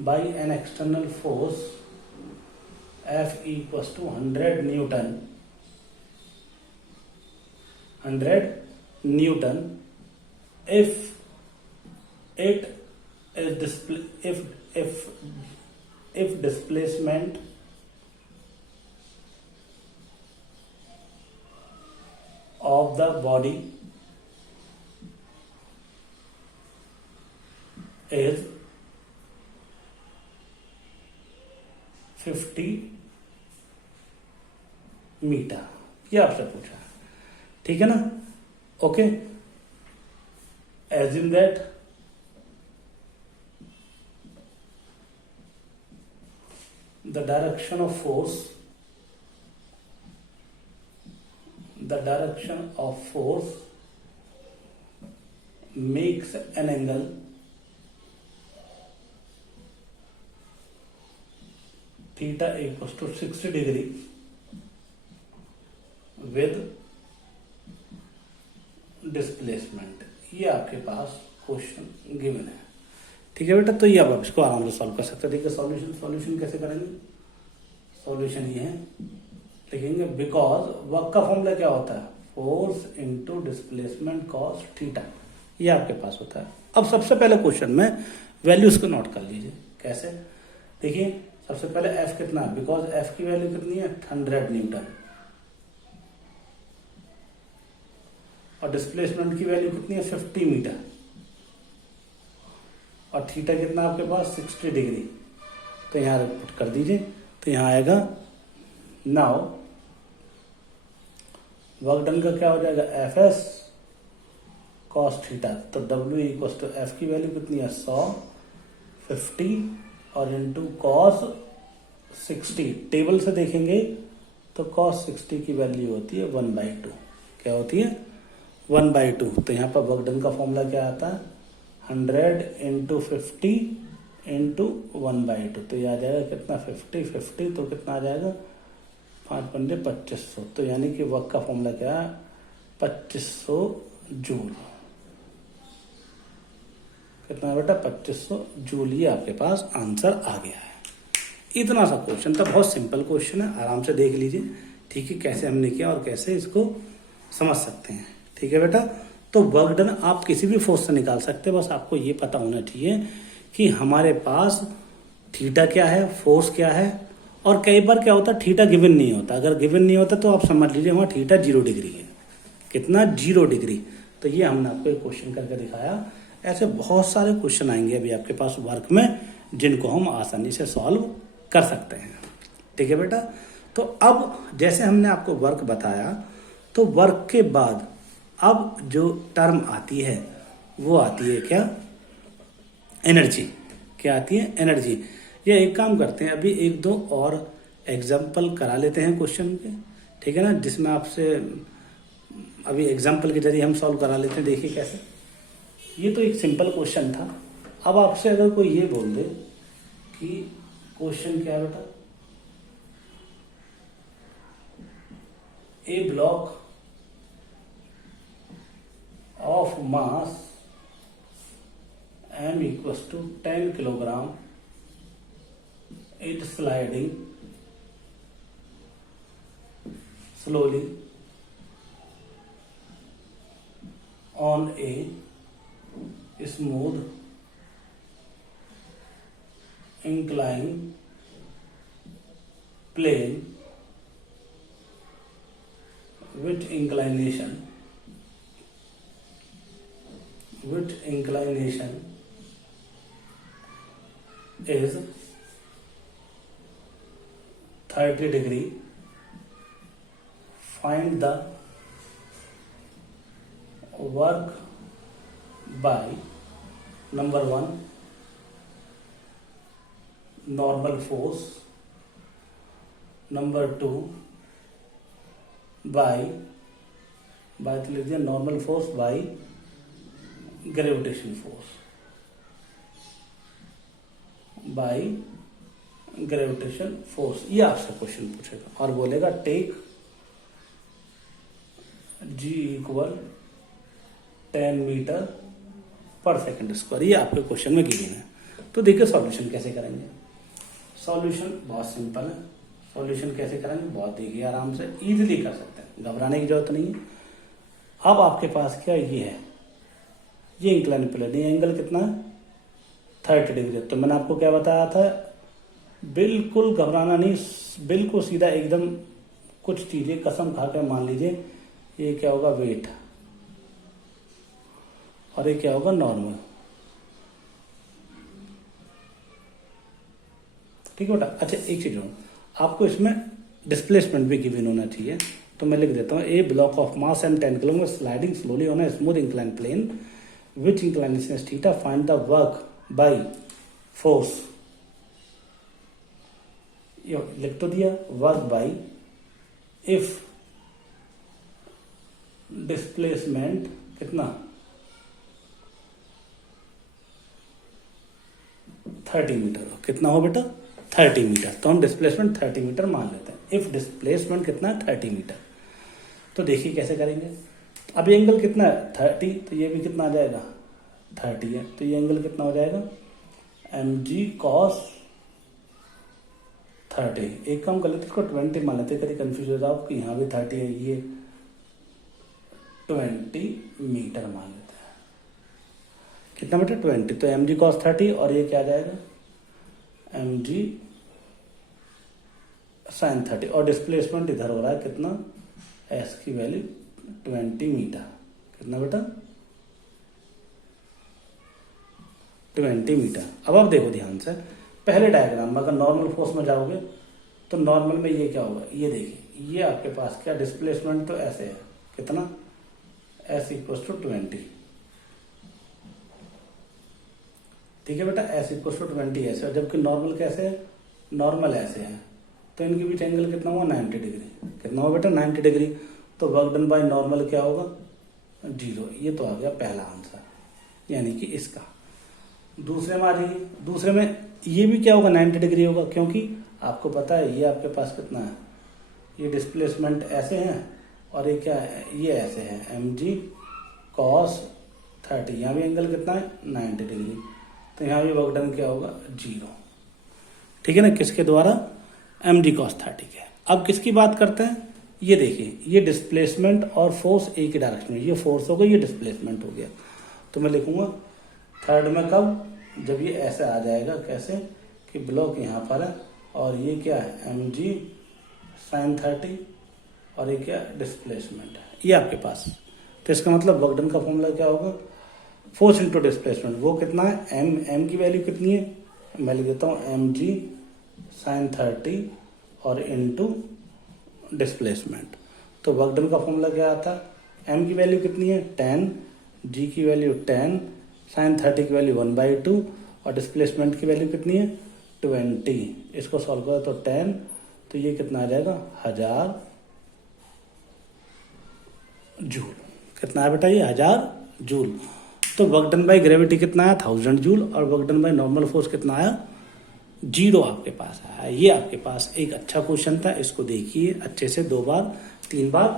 by an external force F equals to 100 Newton if it is if displacement of the body is 50 metre. ये आपसे पूछा है, ठीक है ना। Okay, assume that the direction of force makes an angle theta equals to 60 degree with displacement. ये आपके पास क्वेश्चन गिवन है, ठीक है बेटा, तो ये अब आप इसको आराम से सॉल्व कर सकते हैं। देखिए सॉल्यूशन कैसे करेंगे, सॉल्यूशन ये है, लिखेंगे बिकॉज वर्क का फॉर्मूला क्या होता है, force into displacement cos theta, ये आपके पास होता है। अब सबसे पहले क्वेश्चन में वैल्यूज को नोट कर लीजिए। कैसे, देखिए सबसे पहले एफ कितना है, बिकॉज एफ की वैल्यू कितनी है 100 न्यूटन, और डिस्प्लेसमेंट की वैल्यू कितनी है 50 मीटर, और थीटा कितना आपके पास 60 डिग्री। तो यहाँ पुट कर दीजिए, तो यहाँ आएगा नाउ वर्क डन का क्या हो जाएगा एफ एस कॉस थीटा, तो डब्ल्यू इक्वल टू एफ की वैल्यू कितनी है 100, 50 और इंटू कॉस 60। टेबल से देखेंगे तो कॉस 60 की वैल्यू होती है 1/2। क्या होती है 1/2। तो यहाँ पर वर्क डन का फॉर्मूला क्या आता है 100 इंटू 50 इंटू 1/2। तो ये आ जाएगा कितना 50 तो कितना आ जाएगा 5 पंजे 2500। तो यानी कि वर्क का फॉर्मूला क्या है 2500 जूल। कितना बेटा 2500 जूल। ये आपके पास आंसर आ गया है। इतना सा क्वेश्चन था, बहुत सिंपल क्वेश्चन है, आराम से देख लीजिए। ठीक है, कैसे हमने किया और कैसे इसको समझ सकते हैं। ठीक है बेटा, तो वर्क डन आप किसी भी फोर्स से निकाल सकते हैं, बस आपको ये पता होना चाहिए कि हमारे पास थीटा क्या है, फोर्स क्या है। और कई बार क्या होता है थीटा गिवन नहीं होता, अगर गिवन नहीं होता तो आप समझ लीजिए वहाँ थीटा 0 डिग्री है। कितना 0 डिग्री। तो ये हमने आपको एक क्वेश्चन करके दिखाया। ऐसे बहुत सारे क्वेश्चन आएंगे अभी आपके पास वर्क में, जिनको हम आसानी से सॉल्व कर सकते हैं। ठीक है बेटा, तो अब जैसे हमने आपको वर्क बताया, तो वर्क के बाद अब जो टर्म आती है वो आती है क्या, एनर्जी। क्या आती है, एनर्जी। ये एक काम करते हैं, अभी एक दो और एग्जाम्पल करा लेते हैं क्वेश्चन के। ठीक है ना, जिसमें आपसे अभी एग्जाम्पल के जरिए हम सॉल्व करा लेते हैं। देखिए कैसे, ये तो एक सिंपल क्वेश्चन था। अब आपसे अगर कोई ये बोल दे कि क्वेश्चन क्या है बेटा, ए block of mass m equals to 10 kilogram it sliding slowly on a smooth inclined plane with inclination is 30 degree. Find the work by number 1 normal force, number 2 by तो लिख दिया normal force by gravitation force, by gravitation force. ये आपसे क्वेश्चन पूछेगा और बोलेगा टेक G इक्वल 10 मीटर पर सेकंड स्क्वायर। ये आपके क्वेश्चन में गिवन है। तो देखिए सॉल्यूशन कैसे करेंगे। सॉल्यूशन बहुत सिंपल है। सॉल्यूशन कैसे करेंगे, बहुत देखिए आराम से इजीली कर सकते हैं, घबराने की जरूरत नहीं है। अब आपके पास क्या ये है, ये इंक्लाइन प्लेन, ये एंगल कितना है 30 डिग्री। तो मैंने आपको क्या बताया था, बिल्कुल घबराना नहीं, बिल्कुल सीधा एकदम। कुछ चीजें कसम खाकर मान लीजिए, ये क्या होगा वेट और ये क्या होगा नॉर्मल। ठीक है बेटा। अच्छा एक चीज और, आपको इसमें डिस्प्लेसमेंट भी गिवन होना चाहिए। तो मैं लिख देता हूँ a block of mass and 10 kilometre sliding slowly on a smooth incline plane which inclination is theta, find the work by force. लिख तो दिया वर्क बाय, इफ डिस्प्लेसमेंट कितना 30 मीटर, कितना हो बेटा 30 मीटर। तो हम डिस्प्लेसमेंट 30 मीटर मान लेते हैं। इफ डिस्प्लेसमेंट कितना 30 मीटर। तो देखिए कैसे करेंगे। अब ये एंगल कितना है 30, तो ये भी कितना आ जाएगा 30 है। तो ये एंगल कितना हो जाएगा mg cos 30। एक काम कर लेते इसको 20 मान लेते, कभी कंफ्यूज हो जाओ कि यहाँ भी 30 है, ये 20 मीटर मान लेते हैं। कितना मीटर? 20। तो mg cos 30 और ये क्या आ जाएगा? mg sin 30। और डिस्प्लेसमेंट इधर हो रहा है कितना? s की वैल्यू 20 मीटर। कितना बेटा? 20 मीटर। अब आप देखो ध्यान से, पहले डायग्राम में अगर नॉर्मल फोर्स में जाओगे तो नॉर्मल में ये क्या होगा? ये देखिए, ये आपके पास क्या डिस्प्लेसमेंट तो ऐसे है, कितना? s equal to 20। ठीक है बेटा, s इक्वल टू 20 ऐसे, और जबकि नॉर्मल कैसे है? नॉर्मल ऐसे है, तो इनके बीच एंगल कितना हुआ? 90 डिग्री। कितना हुआ बेटा? 90 डिग्री। तो वर्क डन बाय नॉर्मल क्या होगा? 0। ये तो आ गया पहला आंसर, यानी कि इसका। दूसरे में आ जाइए, दूसरे में ये भी क्या होगा? 90 डिग्री होगा, क्योंकि आपको पता है ये आपके पास कितना है, ये डिस्प्लेसमेंट ऐसे है और ये क्या है? ये ऐसे है, mg cos 30। यहाँ भी एंगल कितना है? 90 डिग्री। तो यहाँ भी वर्क डन क्या होगा? 0। ठीक है ना? किसके द्वारा? mg cos 30 के। अब किसकी बात करते हैं? ये देखिए, ये डिस्प्लेसमेंट और फोर्स एक ही डायरेक्शन में, ये फोर्स हो गया, ये डिस्प्लेसमेंट हो गया। तो मैं लिखूंगा थर्ड में कब? जब ये ऐसे आ जाएगा, कैसे कि ब्लॉक यहाँ पर है और ये क्या है? mg sin 30 और ये क्या? डिस्प्लेसमेंट है ये आपके पास। तो इसका मतलब वर्क डन का फॉर्मूला क्या होगा? Force into displacement. वो कितना है? m की वैल्यू कितनी है? मैं लिख देता हूँ mg sin 30 और इंटू डिस्प्लेसमेंट। तो वर्क डन का फॉर्मूला क्या आता है? m की वैल्यू कितनी है? 10, g की वैल्यू 10, sin 30 की वैल्यू 1/2 और डिस्प्लेसमेंट की वैल्यू कितनी है? 20। इसको सॉल्व करो तो 10, तो ये कितना आ जाएगा? 1000 जूल। कितना है बेटा? ये 1000 जूल। तो वर्क डन बाय ग्रेविटी कितना आया? 1000 जूल। और work done by normal force कितना आया? 0 आपके पास आया। ये आपके पास एक अच्छा क्वेश्चन था, इसको देखिए अच्छे से 2 बार 3 बार,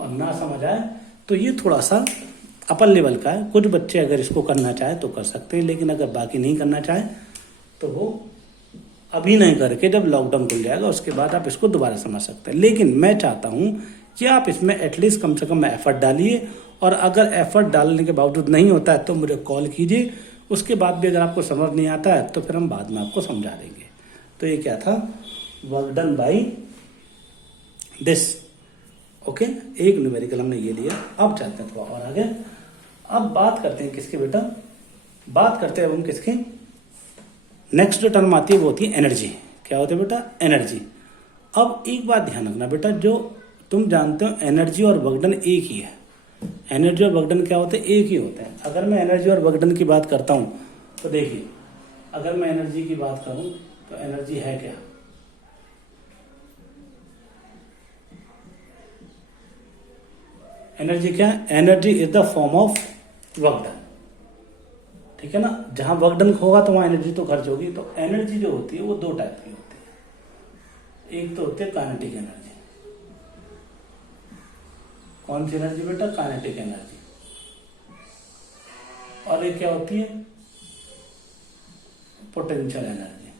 और ना समझ आए तो ये थोड़ा सा अपर लेवल का है। कुछ बच्चे अगर इसको करना चाहे तो कर सकते हैं, लेकिन अगर बाकी नहीं करना चाहे तो वो अभी नहीं करके जब लॉकडाउन खुल जाएगा उसके बाद आप इसको दोबारा समझ सकते हैं। लेकिन मैं चाहता हूँ कि आप इसमें एटलीस्ट कम से कम एफर्ट डालिए, और अगर एफर्ट डालने के बावजूद नहीं होता है तो मुझे कॉल कीजिए। उसके बाद भी अगर आपको समझ नहीं आता है तो फिर हम बाद में आपको समझा देंगे। तो ये क्या था? Work done by this. Okay, एक न्यूमेरिकल हमने ये लिया। अब चलते हैं थोड़ा और आगे। अब बात करते हैं किसके बेटा? बात करते हैं अब हम किसके? नेक्स्ट जो टर्म आती है वो होती है एनर्जी। क्या होती है बेटा? एनर्जी। अब एक बात ध्यान रखना बेटा, जो तुम जानते हो एनर्जी और वर्क डन एक ही है। एनर्जी और वर्क डन क्या होते हैं? एक ही होते हैं। अगर मैं एनर्जी और वर्क डन की बात करता हूं तो देखिए, अगर मैं एनर्जी की बात करूं तो एनर्जी है क्या? एनर्जी क्या है? Energy is the form of work done. ठीक है ना? जहां वर्क डन होगा तो वहां एनर्जी तो खर्च होगी। तो एनर्जी जो होती है वो 2 टाइप की होती है। एक तो होती है काइनेटिक एनर्जी। कौन सी एनर्जी बेटा? Kinetic energy. और एक क्या होती है? Potential energy.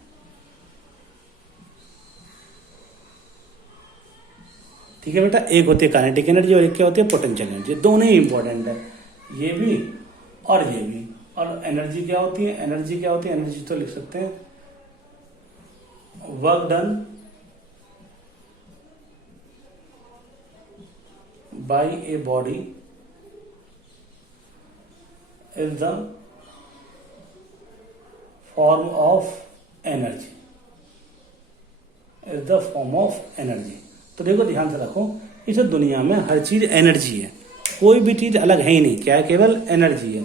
ठीक है बेटा, एक होती है काइनेटिक एनर्जी और एक क्या होती है? Potential energy. दोनों ही इंपॉर्टेंट है, ये भी और ये भी। और एनर्जी क्या होती है? एनर्जी क्या होती है? एनर्जी तो लिख सकते हैं work done by a body is the form of energy, is the form of energy। तो देखो ध्यान से रखो, इस दुनिया में हर चीज एनर्जी है, कोई भी चीज अलग है ही नहीं। क्या है? केवल एनर्जी है।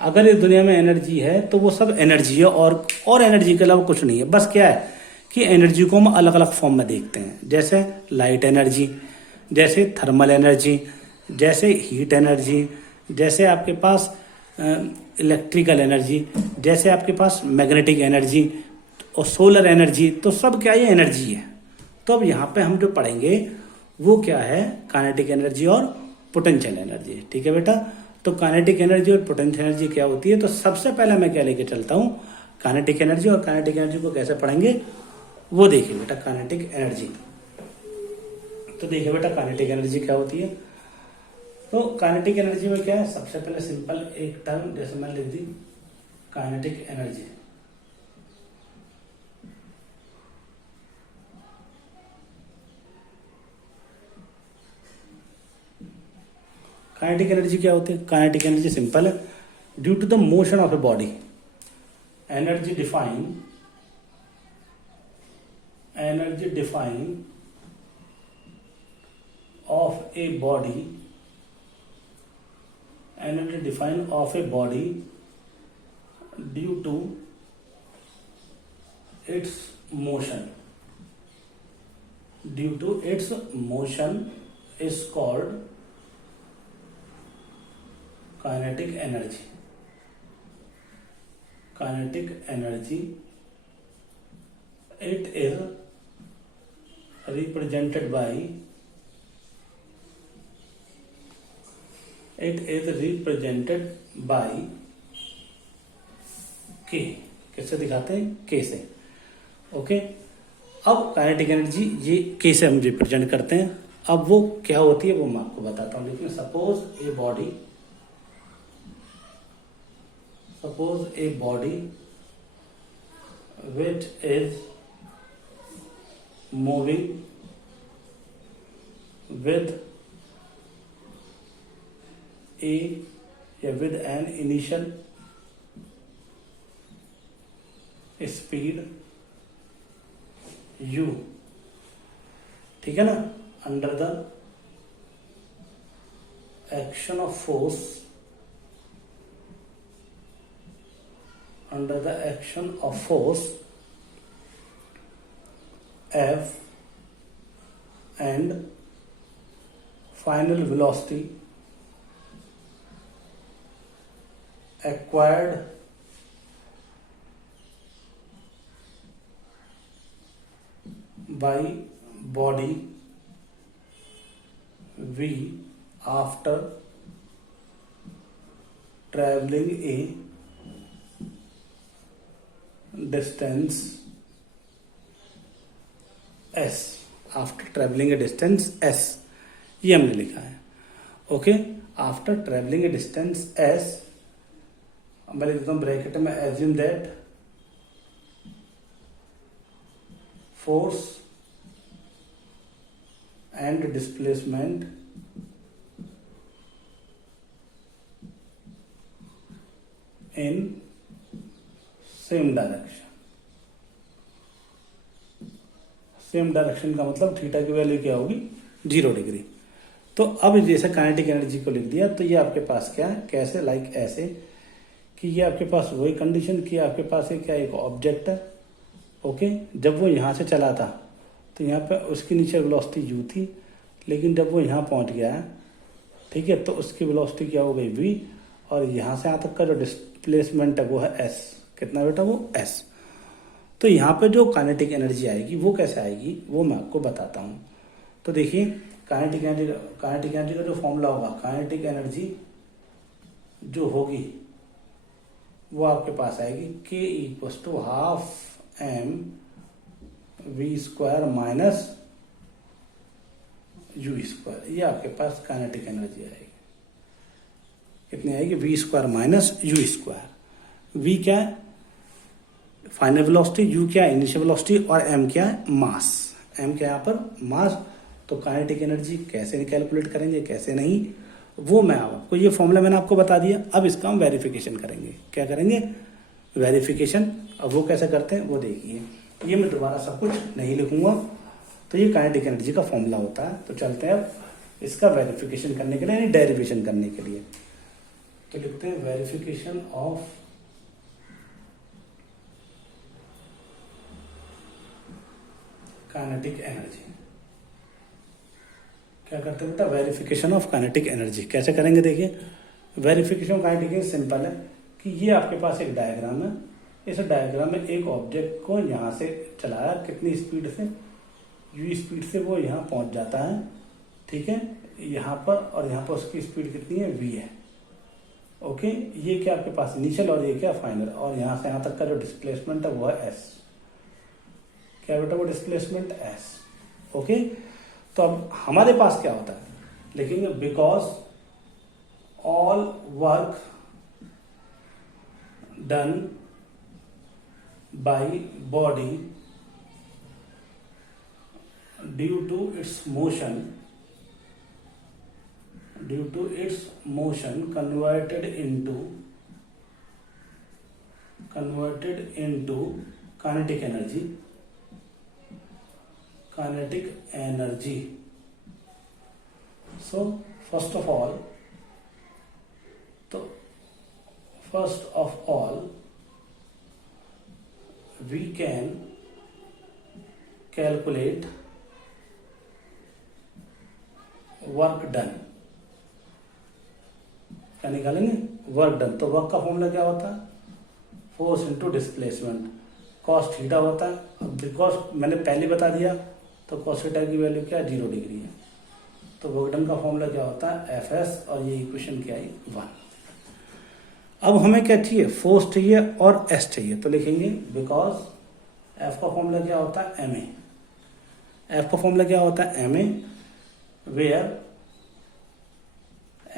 अगर इस दुनिया में एनर्जी है तो वो सब एनर्जी है, और एनर्जी के अलावा कुछ नहीं है। बस क्या है कि एनर्जी को हम अलग अलग फॉर्म में देखते हैं, जैसे लाइट एनर्जी, जैसे थर्मल एनर्जी, जैसे हीट एनर्जी, जैसे आपके पास इलेक्ट्रिकल एनर्जी, जैसे आपके पास मैग्नेटिक एनर्जी और सोलर एनर्जी। तो सब क्या ये एनर्जी है। तो अब यहाँ पे हम जो पढ़ेंगे वो क्या है? काइनेटिक एनर्जी और पोटेंशियल एनर्जी। ठीक है बेटा? तो काइनेटिक एनर्जी और पोटेंशियल एनर्जी क्या होती है? तो सबसे पहले मैं क्या लेके चलता हूँ? काइनेटिक एनर्जी, और काइनेटिक एनर्जी को कैसे पढ़ेंगे वो देखिए बेटा। काइनेटिक एनर्जी, तो देखिए बेटा काइनेटिक एनर्जी क्या होती है। तो काइनेटिक एनर्जी में क्या है, सबसे पहले सिंपल एक टर्म जैसे मैंने लिख दी काइनेटिक एनर्जी। काइनेटिक एनर्जी क्या होती है, काइनेटिक एनर्जी सिंपल है, due to the motion of a body, energy define of a body, energy define of a body due to its motion, is called kinetic energy. It is represented by K। किससे दिखाते हैं, K से। ओके, अब काइनेटिक एनर्जी ये K से हम रिप्रेजेंट करते हैं। अब वो क्या होती है वो मैं आपको बताता हूँ। लेकिन suppose a body which is moving with with an initial speed u, ठीक है ना, under the action of force F and final velocity acquired by body V after traveling a distance S, ये हमने लिखा है। ओके, आफ्टर ट्रेवलिंग ए डिस्टेंस S, मैं लिख देता हूं ब्रैकेट में, assume that force and displacement in same direction का मतलब थीटा की वैल्यू क्या होगी, 0 डिग्री। तो अब जैसे काइनेटिक एनर्जी को लिख दिया, तो ये आपके पास क्या है, कैसे, लाइक ऐसे कि ये आपके पास वही कंडीशन कि आपके पास है क्या, एक ऑब्जेक्ट है। ओके, जब वो यहाँ से चला था तो यहाँ पे उसकी नीचे वेलोसिटी u थी, लेकिन जब वो यहाँ पहुँच गया है, ठीक है, तो उसकी वेलोसिटी क्या हो गई v, और यहाँ से यहाँ तक का जो डिस्प्लेसमेंट है वो है s। कितना बेटा, वो s। तो यहाँ पे जो काइनेटिक एनर्जी आएगी वो कैसे आएगी वो मैं आपको बताता हूँ। तो देखिए काइनेटिक एनर्जी का जो फॉर्मूला होगा, काइनेटिक एनर्जी जो होगी वो आपके पास आएगी K = ½ mv² माइनस u²। ये आपके पास काइनेटिक एनर्जी आएगी। कितनी आएगी, v² माइनस u²। v क्या है, फाइनल वेलोसिटी, u क्या है, इनिशियल वेलोसिटी, और m क्या है, मास। m क्या है यहाँ पर, मास। तो काइनेटिक एनर्जी कैसे कैलकुलेट करेंगे, कैसे नहीं, वो मैं आपको, ये फॉर्मूला मैंने आपको बता दिया। अब इसका हम वेरिफिकेशन करेंगे। क्या करेंगे, वेरिफिकेशन। अब वो कैसे करते हैं वो देखिए। ये मैं दोबारा सब कुछ नहीं लिखूंगा। तो ये काइनेटिक एनर्जी का फॉर्मूला होता है। तो चलते हैं अब इसका वेरिफिकेशन करने के लिए, यानी डेरिवेशन करने के लिए। तो लिखते हैं वेरिफिकेशन ऑफ काइनेटिक एनर्जी। क्या करते हैं बेटा, वेरिफिकेशन ऑफ काइनेटिक एनर्जी। कैसे करेंगे, देखिए verification of kinetic energy simple है कि ये आपके पास एक डायग्राम है। इस डायग्राम में एक ऑब्जेक्ट को यहाँ से चलाया, कितनी स्पीड से, u स्पीड से वो यहाँ पहुँच जाता है, ठीक है, यहाँ पर, और यहाँ पर उसकी स्पीड कितनी है, v है। ओके, ये क्या आपके पास इनिशियल और ये क्या फाइनल, और यहां से यहां तक का जो डिस्प्लेसमेंट है वो है एस। क्या बेटा वो डिस्प्लेसमेंट एस। ओके, तो अब हमारे पास क्या होता है, लिखेंगे because all work done by body due to its motion converted into kinetic energy. So first of all we can calculate work done. क्या निकालेंगे, वर्क डन। तो वर्क का फॉर्मूला क्या होता है, force into displacement, cos theta होता है। अब बिकॉज मैंने पहले बता दिया तो कॉस थीटा की वैल्यू क्या है, 0 डिग्री है। तो वर्क डन का फॉर्मूला क्या होता है, एफ एस, और ये इक्वेशन क्या है, 1। अब हमें क्या चाहिए, फोर्स चाहिए और एस चाहिए। तो लिखेंगे बिकॉज एफ का फॉर्मूला क्या होता है, एम ए। एफ का फॉर्मूला क्या होता है, M A, where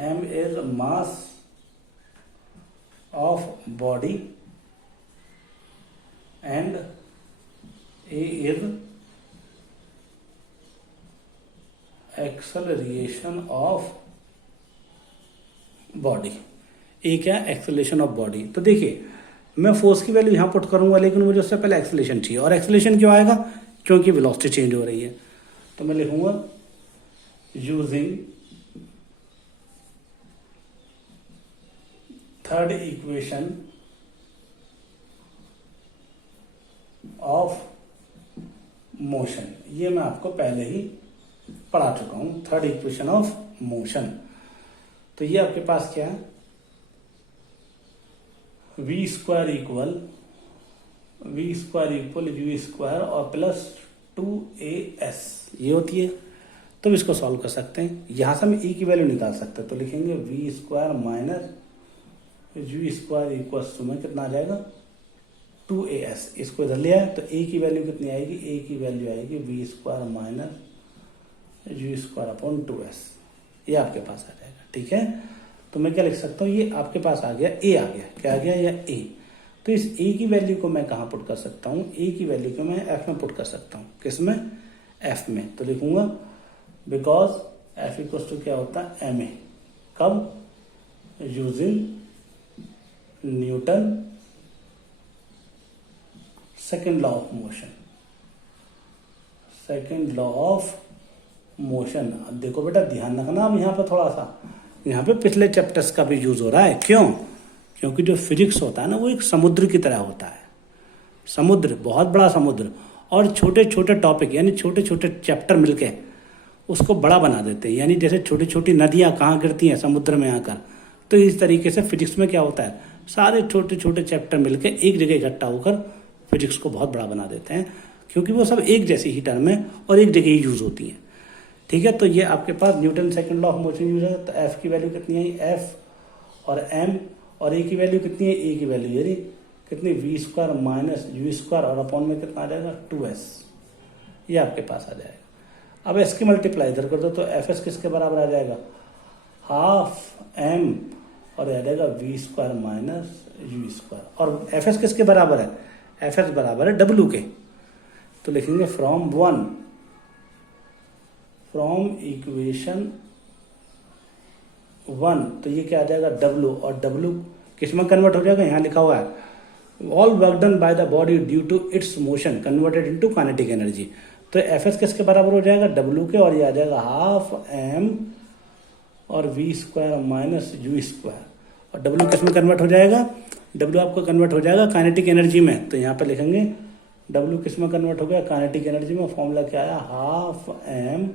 m is mass of body and a is acceleration of body। ए क्या, एक्सेलरेशन ऑफ बॉडी। तो देखिए मैं फोर्स की वैल्यू यहां पुट करूंगा, लेकिन मुझे उससे पहले एक्सेलरेशन चाहिए, और एक्सेलरेशन क्यों आएगा, क्योंकि वेलोसिटी चेंज हो रही है। तो मैं लिखूंगा using third equation of motion। ये मैं आपको पहले ही पढ़ा चुका हूं, थर्ड इक्वेशन ऑफ मोशन। तो ये आपके पास क्या है, v square equal u square और प्लस 2as, ये होती है। तो इसको सॉल्व कर सकते हैं, यहां से हम e की वैल्यू निकाल सकते हैं। तो लिखेंगे v square minus u square equal to में कितना आ जाएगा, 2as। इसको इधर ले आए तो a की वैल्यू कितनी आएगी, a की वैल्यू आएगी v square minus u square upon 2s। ये आपके पास आ जाएगा, ठीक है। तो मैं क्या लिख सकता हूँ, ये आपके पास आ गया, a आ गया, क्या आ गया, या a। तो इस a की वैल्यू को मैं कहाँ पुट कर सकता हूँ, a की वैल्यू को मैं f में पुट कर सकता हूँ। किस में, f में। तो लिखूंगा बिकॉज एफ इक्वल टू क्या होता है, एम ए। कब, using Newton second law of motion. अब देखो बेटा ध्यान रखना, अब यहाँ पे थोड़ा सा, यहाँ पे पिछले चैप्टर्स का भी यूज हो रहा है। क्यों, क्योंकि जो फिजिक्स होता है ना, वो एक समुद्र की तरह होता है। समुद्र, बहुत बड़ा समुद्र, और छोटे छोटे टॉपिक यानी छोटे छोटे चैप्टर मिलके उसको बड़ा बना देते हैं। यानी जैसे छोटी छोटी नदियां कहाँ गिरती हैं, समुद्र में आकर। तो इस तरीके से फिजिक्स में क्या होता है, सारे छोटे छोटे चैप्टर मिलके एक जगह इकट्ठा होकर फिजिक्स को बहुत बड़ा बना देते हैं, क्योंकि वो सब एक जैसी ही टर्म है और एक जगह ही यूज होती हैं। ठीक है, तो ये आपके पास Newton second law of motion use है। तो एफ की वैल्यू कितनी आई, एफ और एम, और ए की वैल्यू कितनी है, ए की वैल्यू यानी कितनी, V square minus U square, और अपॉन में कितना आ जाएगा, 2s। ये आपके पास आ जाएगा। अब एस की मल्टीप्लाई इधर कर दो तो एफ एस किसके बराबर आ जाएगा, हाफ एम, और आ जाएगा V square minus U square. और एफ एस किसके बराबर है, एफ एस बराबर है डब्ल्यू के। तो लिखेंगे फ्रॉम इक्वेशन 1, तो ये क्या आ जाएगा, डब्ल्यू, और डब्ल्यू किस में कन्वर्ट हो जाएगा, यहाँ लिखा हुआ है all work done by the body due to its motion converted into kinetic energy. तो एफ एस किसके बराबर हो जाएगा, डब्ल्यू के, और ये आ जाएगा हाफ एम और V square minus U square. और डब्ल्यू किस में कन्वर्ट हो जाएगा, डब्ल्यू आपको कन्वर्ट हो जाएगा काइनेटिक एनर्जी में। तो यहाँ पे लिखेंगे डब्ल्यू किस में कन्वर्ट हो गया, काइनेटिक एनर्जी में। फॉर्मूला क्या आया, half M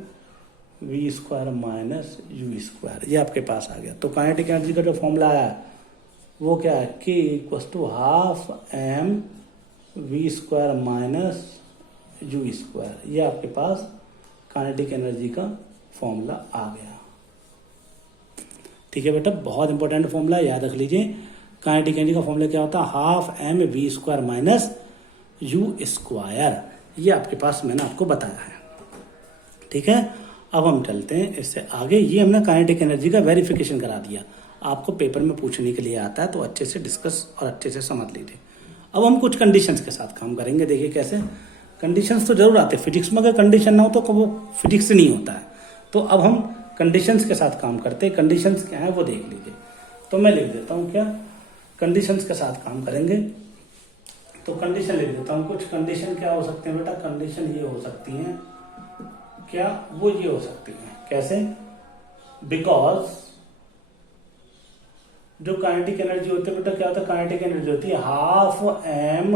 V square minus U square. ये आपके पास आ गया। तो काइनेटिक एनर्जी का जो फॉर्मूला आया वो क्या है, K equal to half M V square minus U square. ये आपके पास काइनेटिक एनर्जी का फॉर्मूला आ गया। ठीक है बेटा, बहुत इंपॉर्टेंट फॉर्मूला याद रख लीजिए। काइनेटिक एनर्जी का फॉर्मूला क्या होता है, half M V square minus U square. ये आपके पास मैंने आपको बताया है, ठीक है। अब हम चलते हैं इससे आगे। ये हमने काइनेटिक एनर्जी का वेरिफिकेशन करा दिया, आपको पेपर में पूछने के लिए आता है, तो अच्छे से डिस्कस और अच्छे से समझ लीजिए। अब हम कुछ कंडीशंस के साथ काम करेंगे। देखिए कैसे, कंडीशंस तो जरूर आते हैं फिजिक्स में, अगर कंडीशन ना हो तो वो फिजिक्स नहीं होता है। तो अब हम कंडीशंस के साथ काम करते हैं। कंडीशंस क्या है वो देख लीजिए। तो मैं लिख देता हूँ क्या, कंडीशंस के साथ काम करेंगे। तो कंडीशन लिख देता हूँ। कुछ कंडीशन क्या हो सकते हैं बेटा, कंडीशन ये हो सकती हैं क्या, वो ये हो सकती है। कैसे, बिकॉज जो काइनेटिक एनर्जी होती है बेटा, क्या होता है, काइनेटिक एनर्जी होती है हाफ एम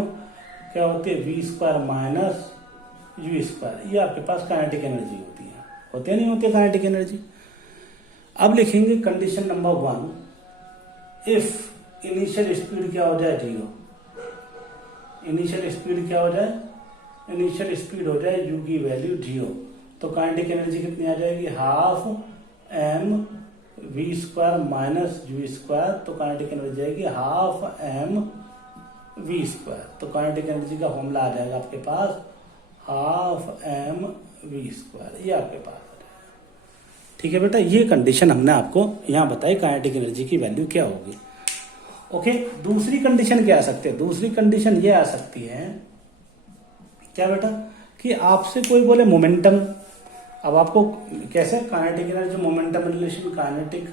क्या होती है, V square minus U square. ये आपके पास काइनेटिक एनर्जी होती है, होती है नहीं होती है काइनेटिक एनर्जी। अब लिखेंगे condition number 1, if initial speed क्या हो जाए 0, इनिशियल स्पीड क्या हो जाए, इनिशियल स्पीड हो जाए यू की वैल्यू 0, तो काइनेटिक एनर्जी कितनी आ जाएगी, half M V square minus U square. तो काइनेटिक एनर्जी जाएगी हाफ एम वी स्क्वायर। तो काइनेटिक एनर्जी का फॉर्मूला आ जाएगा आपके पास हाफ एम वी स्क्वायर, ये आपके पास आ जाएगा। ठीक है बेटा, ये कंडीशन हमने आपको यहाँ बताई, काइनेटिक एनर्जी की वैल्यू क्या होगी। ओके, दूसरी कंडीशन क्या आ सकती है, दूसरी कंडीशन ये आ सकती है क्या बेटा, कि आपसे कोई बोले मोमेंटम। अब आपको कैसे, kinetic energy momentum relation, kinetic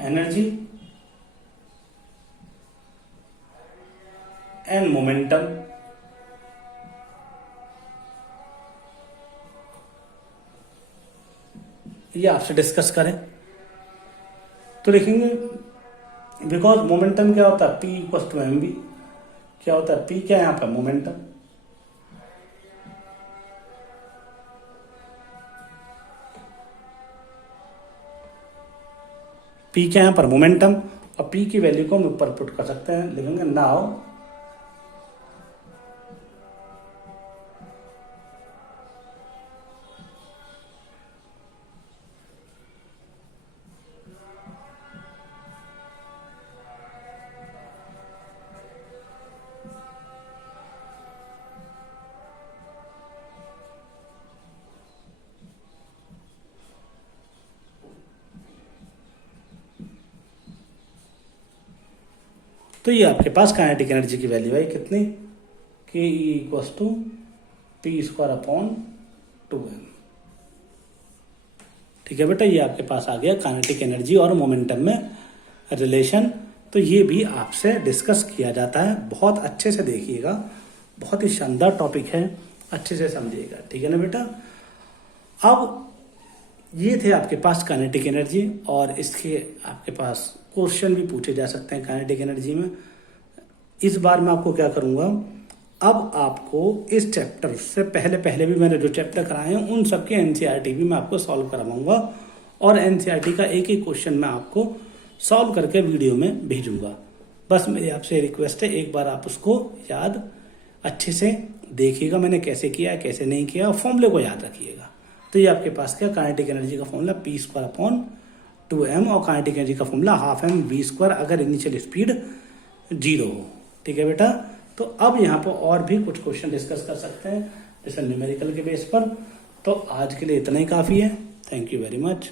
energy and momentum, ये आपसे डिस्कस करें तो लिखेंगे बिकॉज मोमेंटम क्या होता है, P equal to M V. क्या होता है, P क्या है यहाँ पे, मोमेंटम। P क्या है यहाँ पर, मोमेंटम, और P की वैल्यू को हम ऊपर पुट कर सकते हैं। लिखेंगे नाउ तो ये आपके पास काइनेटिक एनर्जी की वैल्यू है कितनी, K E equal to P square upon 2m। ठीक है बेटा, ये आपके पास आ गया काइनेटिक एनर्जी और मोमेंटम में रिलेशन। तो ये भी आपसे डिस्कस किया जाता है, बहुत अच्छे से देखिएगा, बहुत ही शानदार टॉपिक है, अच्छे से समझिएगा। ठीक है ना बेटा। अब ये थे आपके पास काइनेटिक एनर्जी, और इसके आपके पास क्वेश्चन भी पूछे जा सकते हैं काइनेटिक एनर्जी में। इस बार मैं आपको क्या करूंगा, अब आपको इस चैप्टर से पहले भी मैंने जो चैप्टर कराए हैं उन सबके एनसीईआरटी भी मैं आपको सॉल्व करवाऊंगा, और एनसीईआरटी का एक एक क्वेश्चन मैं आपको सॉल्व करके वीडियो में भेजूंगा। बस मेरी आपसे रिक्वेस्ट है, एक बार आप उसको याद अच्छे से देखिएगा, मैंने कैसे किया कैसे नहीं किया, और फॉर्मूले को याद रखिएगा। तो ये आपके पास क्या, काइनेटिक एनर्जी का formula P square upon 2m, और काइनेटिक एनर्जी का formula half M V square अगर इनिशियल स्पीड 0 हो। ठीक है बेटा। तो अब यहाँ पर और भी कुछ क्वेश्चन डिस्कस कर सकते हैं, जैसे न्यूमेरिकल के बेस पर। तो आज के लिए इतना ही काफ़ी है। Thank you very much.